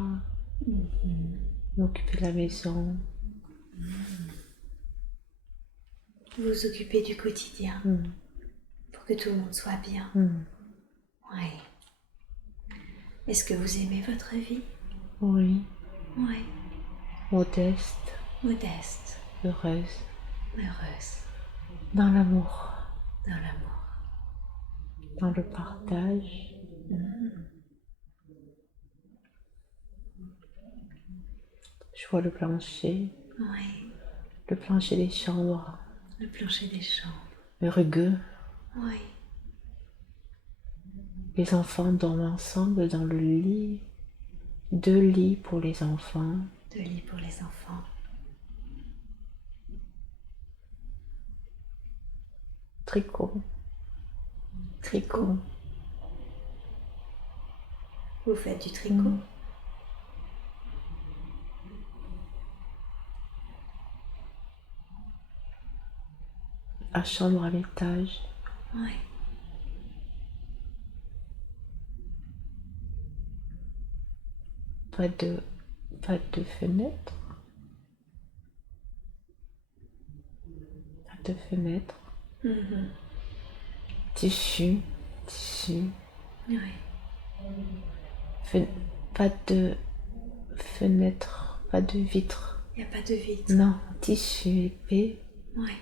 M'occuper de la maison. Vous vous occupez du quotidien pour que tout le monde soit bien. Oui. Est-ce que vous aimez votre vie? Oui. Oui. Modeste. Modeste. Heureuse. Heureuse. Dans l'amour. Dans l'amour. Dans le partage. Je vois le plancher. Oui. Le plancher des chambres. Le plancher des chambres. rugueux. Oui. Les enfants dorment ensemble dans le lit. 2 lits pour les enfants. 2 lits pour les enfants. Tricot. Vous faites du tricot? La chambre à l'étage. Oui. Pas de fenêtre. Pas de fenêtre. Tissu. Oui. Pas de fenêtre. Pas de vitre. Il n'y a pas de vitre? Non, tissu épais. Oui.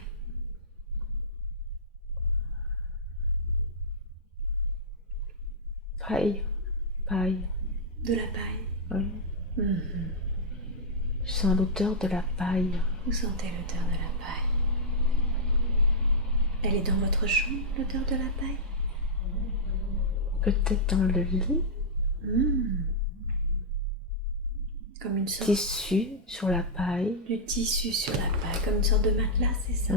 Paille. De la paille? Oui. Je sens l'odeur de la paille. Vous sentez l'odeur de la paille? Elle est dans votre chambre, l'odeur de la paille? Peut-être dans le lit. Comme une sorte Tissu sur la paille. du tissu sur la paille, comme une sorte de matelas, c'est ça?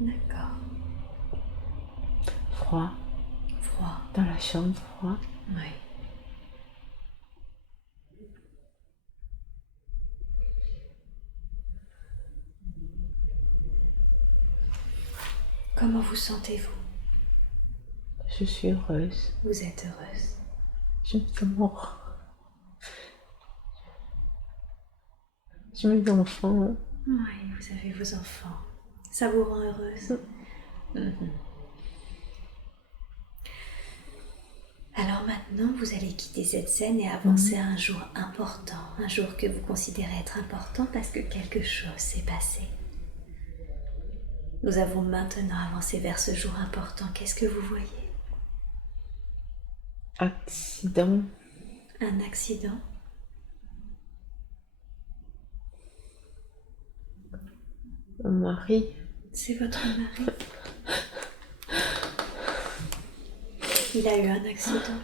D'accord. Froid. Dans la chambre, froid. Oui. Comment vous sentez-vous? Je suis heureuse. Vous êtes heureuse? Je me sens mort. J'ai mes enfants. Oui, vous avez vos enfants. Ça vous rend heureuse? Alors maintenant, vous allez quitter cette scène et avancer à un jour important, un jour que vous considérez être important parce que quelque chose s'est passé. Nous avons maintenant avancé vers ce jour important. Qu'est-ce que vous voyez? Accident. Un accident? Mon mari. C'est votre mari? Il a eu un accident?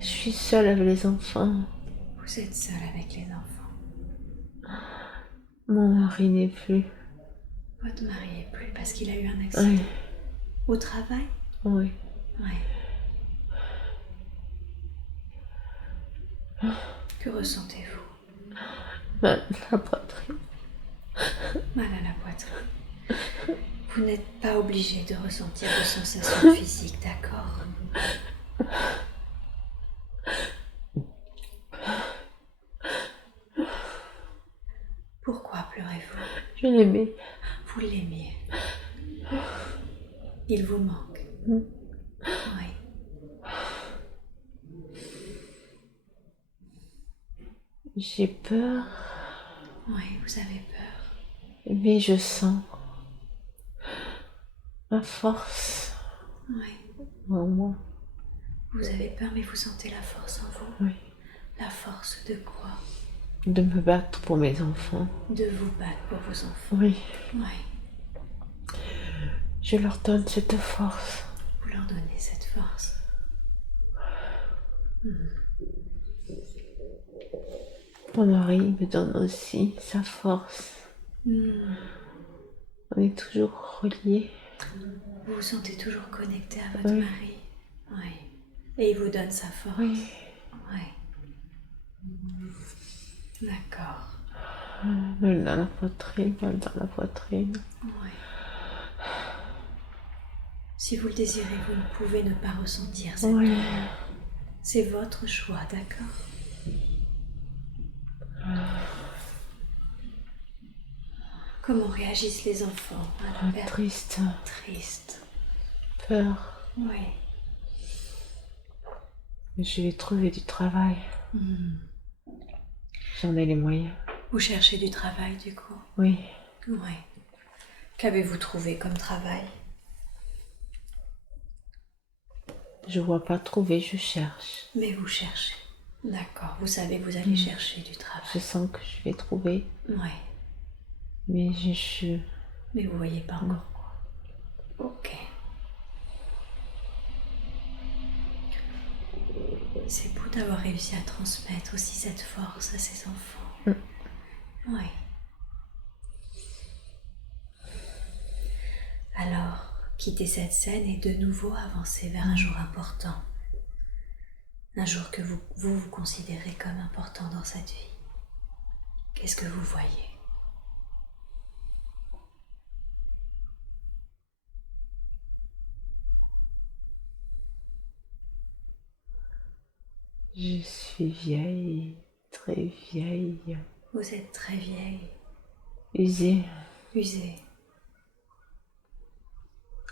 Je suis seule avec les enfants. Vous êtes seule avec les enfants? Mon mari n'est plus. Votre mari n'est plus parce qu'il a eu un accident? Oui. Au travail? Oui. Que ressentez-vous? Mal à la poitrine. Mal à la poitrine. Vous n'êtes pas obligé de ressentir vos sensations physiques, d'accord? Pourquoi pleurez-vous? Je l'aimais. Vous l'aimiez. Il vous manque. Oui. J'ai peur. Oui, vous avez peur. Mais je sens la force Oui. en moi. Vous avez peur, mais vous sentez la force en vous? Oui. La force de quoi? De me battre pour mes enfants. De vous battre pour vos enfants? Oui. Oui. Je leur donne cette force. Vous leur donnez cette force. Mon mari me donne aussi sa force. On est toujours reliés. Vous vous sentez toujours connecté à votre mari? Oui. Et il vous donne sa force? Oui. D'accord. Mal dans la poitrine. Oui. Si vous le désirez, vous ne pouvez ne pas ressentir cette douleur. C'est votre choix, d'accord? Comment réagissent les enfants à la perte? Triste. Triste. Peur. Oui. Je vais trouver du travail. J'en ai les moyens. Vous cherchez du travail, du coup? Oui. Oui. Qu'avez-vous trouvé comme travail? Je vois pas trouver, je cherche. Mais vous cherchez. D'accord, vous savez que vous allez chercher du travail. Je sens que je vais trouver, Ouais, mais je... mais vous voyez pas encore quoi. Ok. C'est beau d'avoir réussi à transmettre aussi cette force à ses enfants. Oui. Alors, quittez cette scène et de nouveau avancez vers un jour important. Un jour que vous considérez comme important dans cette vie. Qu'est-ce que vous voyez? Je suis vieille, très vieille, Vous êtes très vieille, usée. usée.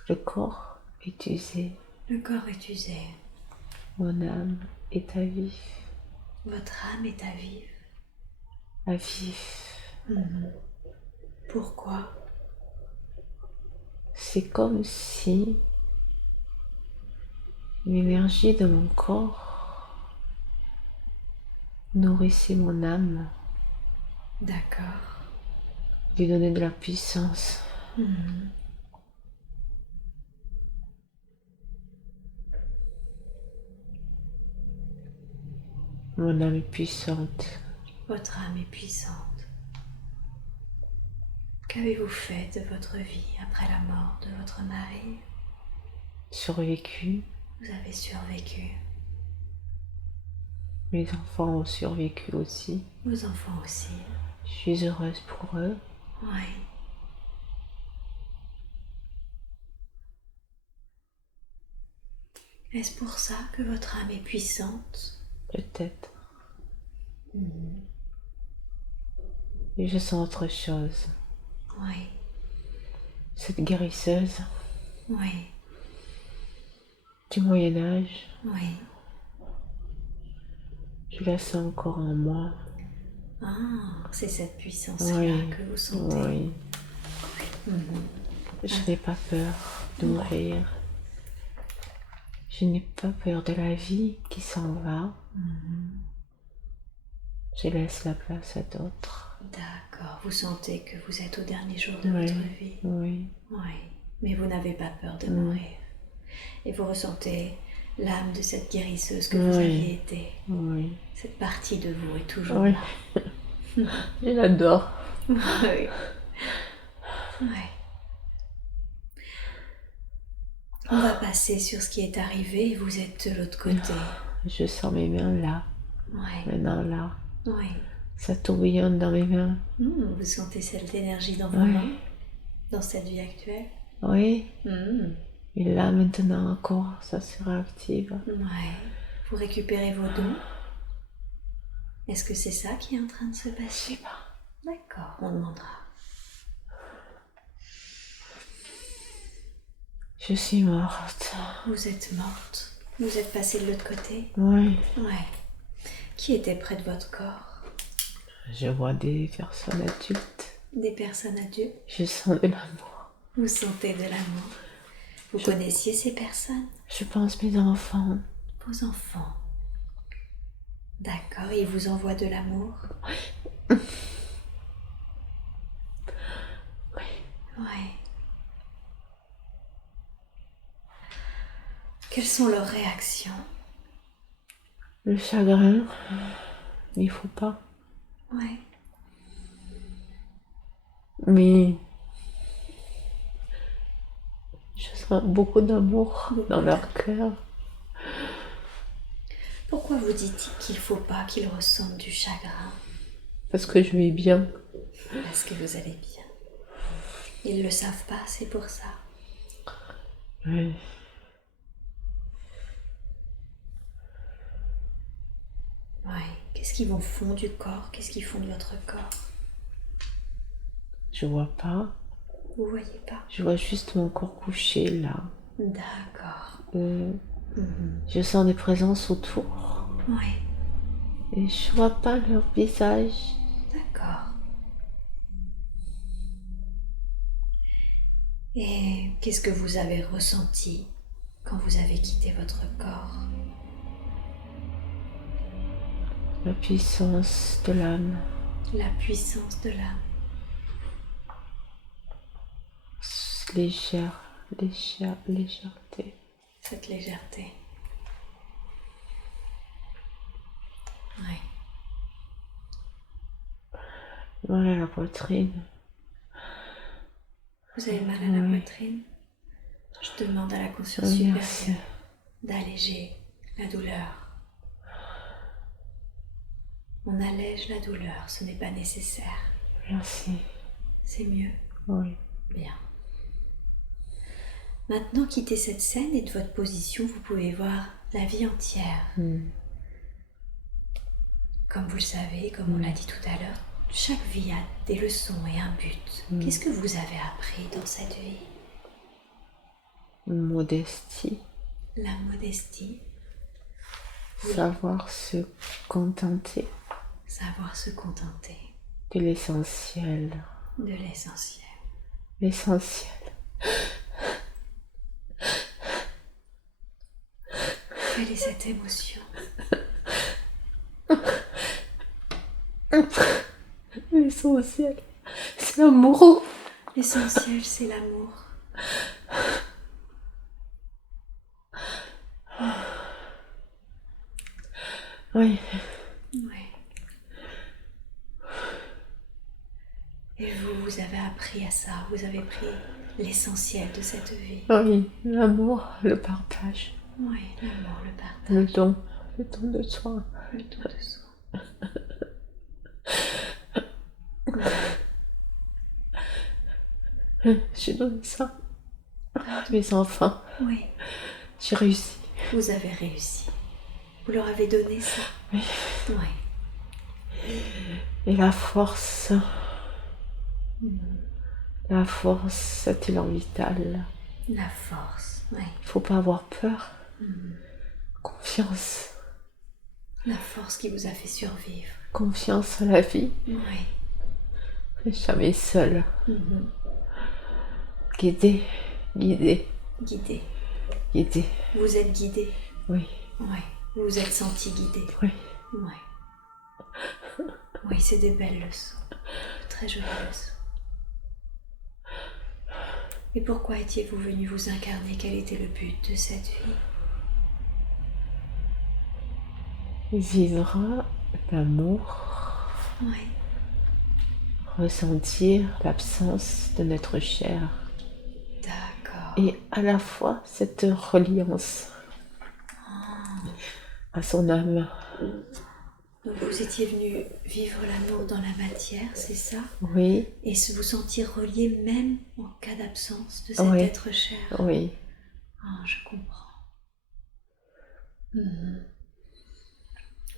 Le corps est usé, Le corps est usé. mon âme est à vif, Votre âme est à vivre. à vif. Pourquoi? C'est comme si l'énergie de mon corps nourrissait mon âme, D'accord. lui donnait de la puissance. Mon âme est puissante. Votre âme est puissante. Qu'avez-vous fait de votre vie après la mort de votre mari? Survécu. Vous avez survécu. Mes enfants ont survécu aussi. Vos enfants aussi. Je suis heureuse pour eux. Oui. Est-ce pour ça que votre âme est puissante? Peut-être. Et je sens autre chose. Oui. Cette guérisseuse Oui. du Moyen-Âge, Oui. je la sens encore en moi. Ah, c'est cette puissance-là Oui, que vous sentez. oui. Je n'ai pas peur de mourir. Je n'ai pas peur de la vie qui s'en va. Je laisse la place à d'autres. D'accord. Vous sentez que vous êtes au dernier jour de Oui, votre vie. oui. Oui. Mais vous n'avez pas peur de mourir. Et vous ressentez l'âme de cette guérisseuse que vous aviez été. Oui. Cette partie de vous est toujours Oui. là. Je l'adore. Oui. Oui. On va passer sur ce qui est arrivé et vous êtes de l'autre côté. Je sens mes mains là. Oui. Maintenant là. Oui. Ça tourbillonne dans mes mains. Vous sentez cette énergie dans vos mains, dans cette vie actuelle? Oui. Mm. Et là maintenant encore, ça se réactive. Ouais. Vous récupérez vos dons. Est-ce que c'est ça qui est en train de se passer? Je sais pas. D'accord, on demandera. Je suis morte. Vous êtes morte. Vous êtes passée de l'autre côté? Oui. Ouais. Qui était près de votre corps? Je vois des personnes adultes. Des personnes adultes? Je sens de l'amour. Vous sentez de l'amour? Vous connaissiez ces personnes? Je pense mes enfants. Vos enfants. D'accord, ils vous envoient de l'amour? Oui. Ouais. Quelles sont leurs réactions? Le chagrin, il faut pas. Ouais. Mais je sens beaucoup d'amour dans leur cœur. Pourquoi vous dites qu'il ne faut pas qu'ils ressentent du chagrin? Parce que je vais bien. Parce que vous allez bien. Ils ne le savent pas, c'est pour ça. Oui. Ouais. Qu'est-ce qu'ils vous font du corps? Qu'est-ce qu'ils font de votre corps? Je vois pas. Vous voyez pas? Je vois juste mon corps couché là. D'accord. Je sens des présences autour. Ouais. Et je vois pas leur visage. D'accord. Et qu'est-ce que vous avez ressenti quand vous avez quitté votre corps? la puissance de l'âme, la puissance de l'âme, légèreté. cette légèreté. Oui. Mal à la poitrine. Vous avez mal à la poitrine? Je demande à la conscience supérieure d'alléger la douleur. On allège la douleur, ce n'est pas nécessaire. Merci. C'est mieux? Oui. Bien. Maintenant, quittez cette scène et de votre position, vous pouvez voir la vie entière. Comme vous le savez, comme on l'a dit tout à l'heure, chaque vie a des leçons et un but. Qu'est-ce que vous avez appris dans cette vie? Modestie. La modestie. Savoir se contenter. Savoir se contenter. De l'essentiel. De l'essentiel. L'essentiel. Quelle est cette émotion? L'essentiel, c'est l'amour. L'essentiel, c'est l'amour. Oui. Oui. Et vous avez appris à ça, vous avez pris l'essentiel de cette vie. Oui, l'amour, le partage. Oui, l'amour, le partage. Le don de soi. Le don de soi. J'ai donné ça à mes enfants. Oui. J'ai réussi. Vous avez réussi. Vous leur avez donné ça. Oui. Oui. Et la force. La force, c'est l'élan vital. La force, oui. Il ne faut pas avoir peur. Confiance. La force qui vous a fait survivre. Confiance à la vie. Oui. Jamais seul. Guidé. Guidé. Vous êtes guidé. Oui. Oui. Vous vous êtes senti guidé. Oui. Oui. Oui, c'est des belles leçons. De très jolies leçons. Et pourquoi étiez-vous venu vous incarner? Quel était le but de cette vie? Vivre l'amour. Oui. Ressentir l'absence de notre chair. D'accord. Et à la fois cette reliance à son âme. Donc vous étiez venu vivre l'amour dans la matière, c'est ça? Oui. Et se vous sentir relié même en cas d'absence de cet être cher? Oui. Je comprends.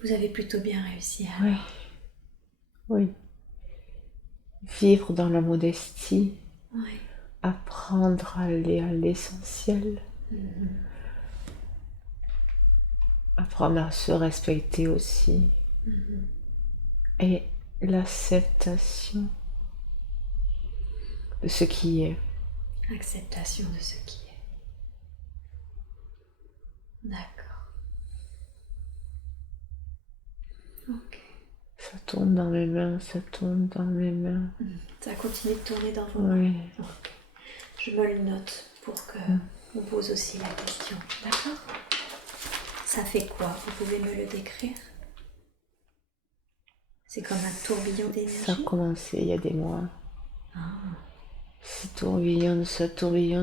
Vous avez plutôt bien réussi alors. Oui. Vivre dans la modestie. Oui. Apprendre à aller à l'essentiel. Apprendre à se respecter aussi. Et l'acceptation de ce qui est. Acceptation de ce qui est. D'accord. Ok. Ça tourne dans mes mains, ça tourne dans mes mains. Ça continue de tourner dans vos mains. Oui. Okay. Je me le note pour que on pose aussi la question. D'accord? Ça fait quoi? Vous pouvez me le décrire? C'est comme un tourbillon d'énergie? Ça a commencé il y a des mois. Ça tourbillonne,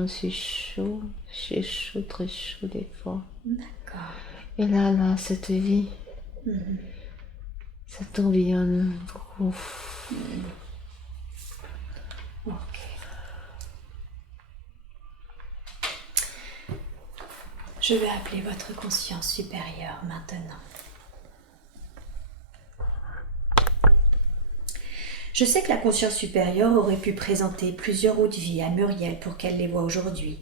c'est chaud. C'est chaud, très chaud des fois. D'accord. Et là, cette vie, ça tourbillonne beaucoup. Ok. Je vais appeler votre conscience supérieure maintenant. Je sais que la conscience supérieure aurait pu présenter plusieurs autres vies à Muriel pour qu'elle les voie aujourd'hui.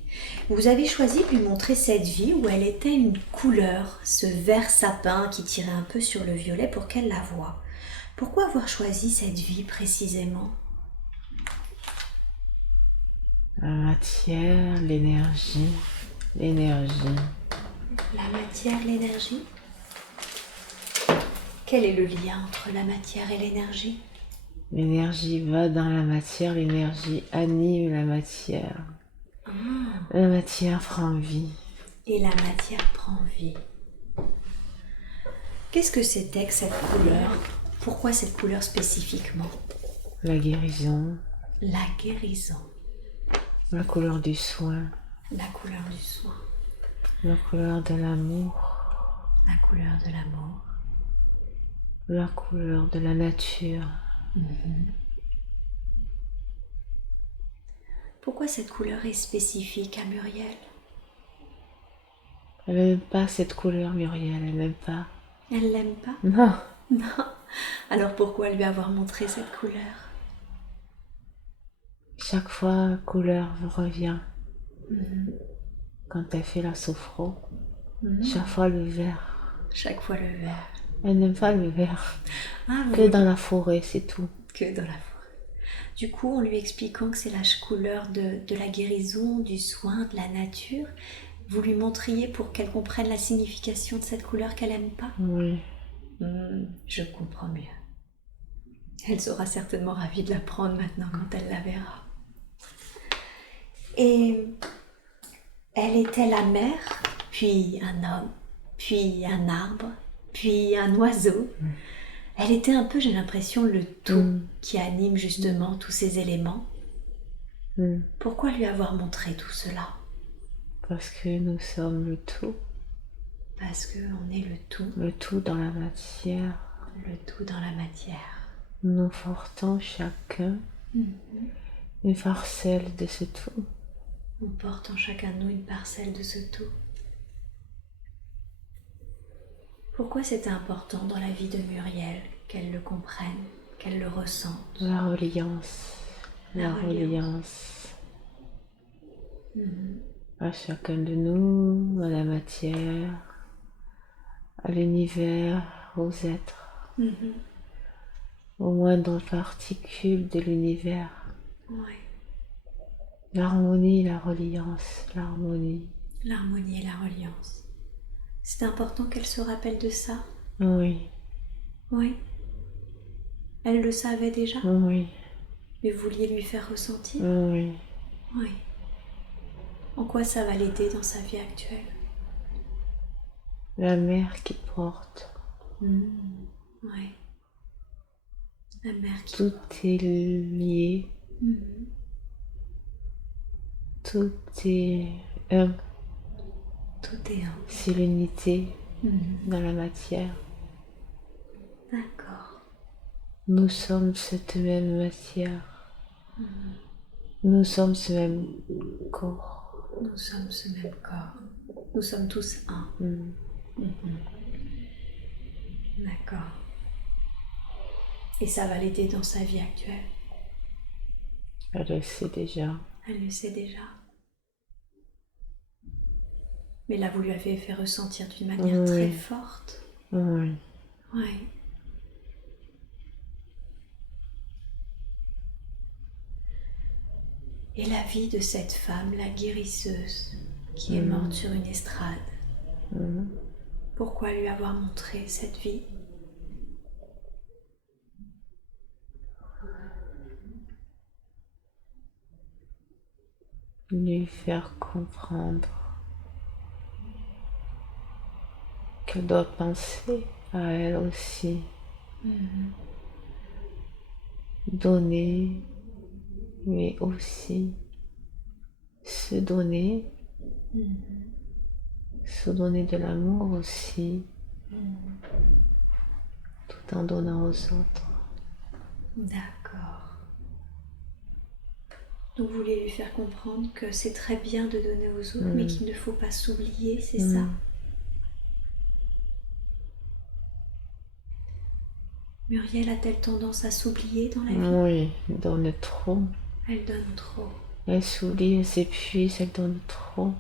Vous avez choisi de lui montrer cette vie où elle était une couleur, ce vert sapin qui tirait un peu sur le violet pour qu'elle la voie. Pourquoi avoir choisi cette vie précisément? La matière, l'énergie. La matière, l'énergie? Quel est le lien entre la matière et l'énergie? L'énergie va dans la matière, l'énergie anime la matière. Ah, La matière prend vie. et la matière prend vie. Qu'est-ce que c'était que cette couleur? Pourquoi cette couleur spécifiquement? La guérison, La guérison, la couleur du soin, la couleur du soin, la couleur de l'amour, la couleur de l'amour. la couleur de la nature. Pourquoi cette couleur est spécifique à Muriel? Elle n'aime pas cette couleur, Muriel, elle n'aime pas. Elle l'aime pas? Non, Non. Alors pourquoi lui avoir montré cette couleur? chaque fois, la couleur revient. Quand elle fait la sophro, chaque fois le vert. Chaque fois le vert. Elle n'aime pas le vert. Ah, Que dans la forêt, c'est tout. Que dans la forêt. Du coup, en lui expliquant que c'est la couleur de la guérison, du soin, de la nature, vous lui montriez pour qu'elle comprenne la signification de cette couleur qu'elle n'aime pas? Oui. Je comprends mieux. Elle sera certainement ravie de l'apprendre maintenant quand elle la verra. Et elle était la mer, puis un homme, puis un arbre, puis un oiseau. Elle était un peu, j'ai l'impression, le tout qui anime justement tous ces éléments. Pourquoi lui avoir montré tout cela? Parce que nous sommes le tout. Parce qu'on est le tout. Le tout dans la matière. Le tout dans la matière. Nous portons chacun une parcelle de ce tout. On porte en chacun de nous une parcelle de ce tout. Pourquoi c'était important dans la vie de Muriel qu'elle le comprenne, qu'elle le ressente? La reliance. La reliance. À chacun de nous, à la matière, à l'univers, aux êtres, aux moindres particules de l'univers. Oui. L'harmonie, la reliance, l'harmonie. L'harmonie et la reliance. C'est important qu'elle se rappelle de ça? Oui. Oui. Elle le savait déjà? Oui. Mais vous vouliez lui faire ressentir? Oui. Oui. En quoi ça va l'aider dans sa vie actuelle? La mer qui porte. Oui. La mer qui Tout est lié. Tout est un. Tout est un. C'est l'unité dans la matière. D'accord. Nous sommes cette même matière. Nous sommes ce même corps. Nous sommes ce même corps. Nous sommes tous un. D'accord. Et ça va l'aider dans sa vie actuelle? Elle le sait déjà. Elle le sait déjà. Mais là, vous lui avez fait ressentir d'une manière très forte. Oui. Oui. Et la vie de cette femme, la guérisseuse, qui est morte sur une estrade, pourquoi lui avoir montré cette vie? Lui faire comprendre qu'elle doit penser à elle aussi. Donner, mais aussi se donner de l'amour aussi, tout en donnant aux autres. D'accord. Donc vous voulez lui faire comprendre que c'est très bien de donner aux autres, mais qu'il ne faut pas s'oublier, c'est ça? Muriel a-t-elle tendance à s'oublier dans la vie? Oui, elle donne trop. Elle donne trop. Elle s'oublie, elle s'épuise, elle donne trop.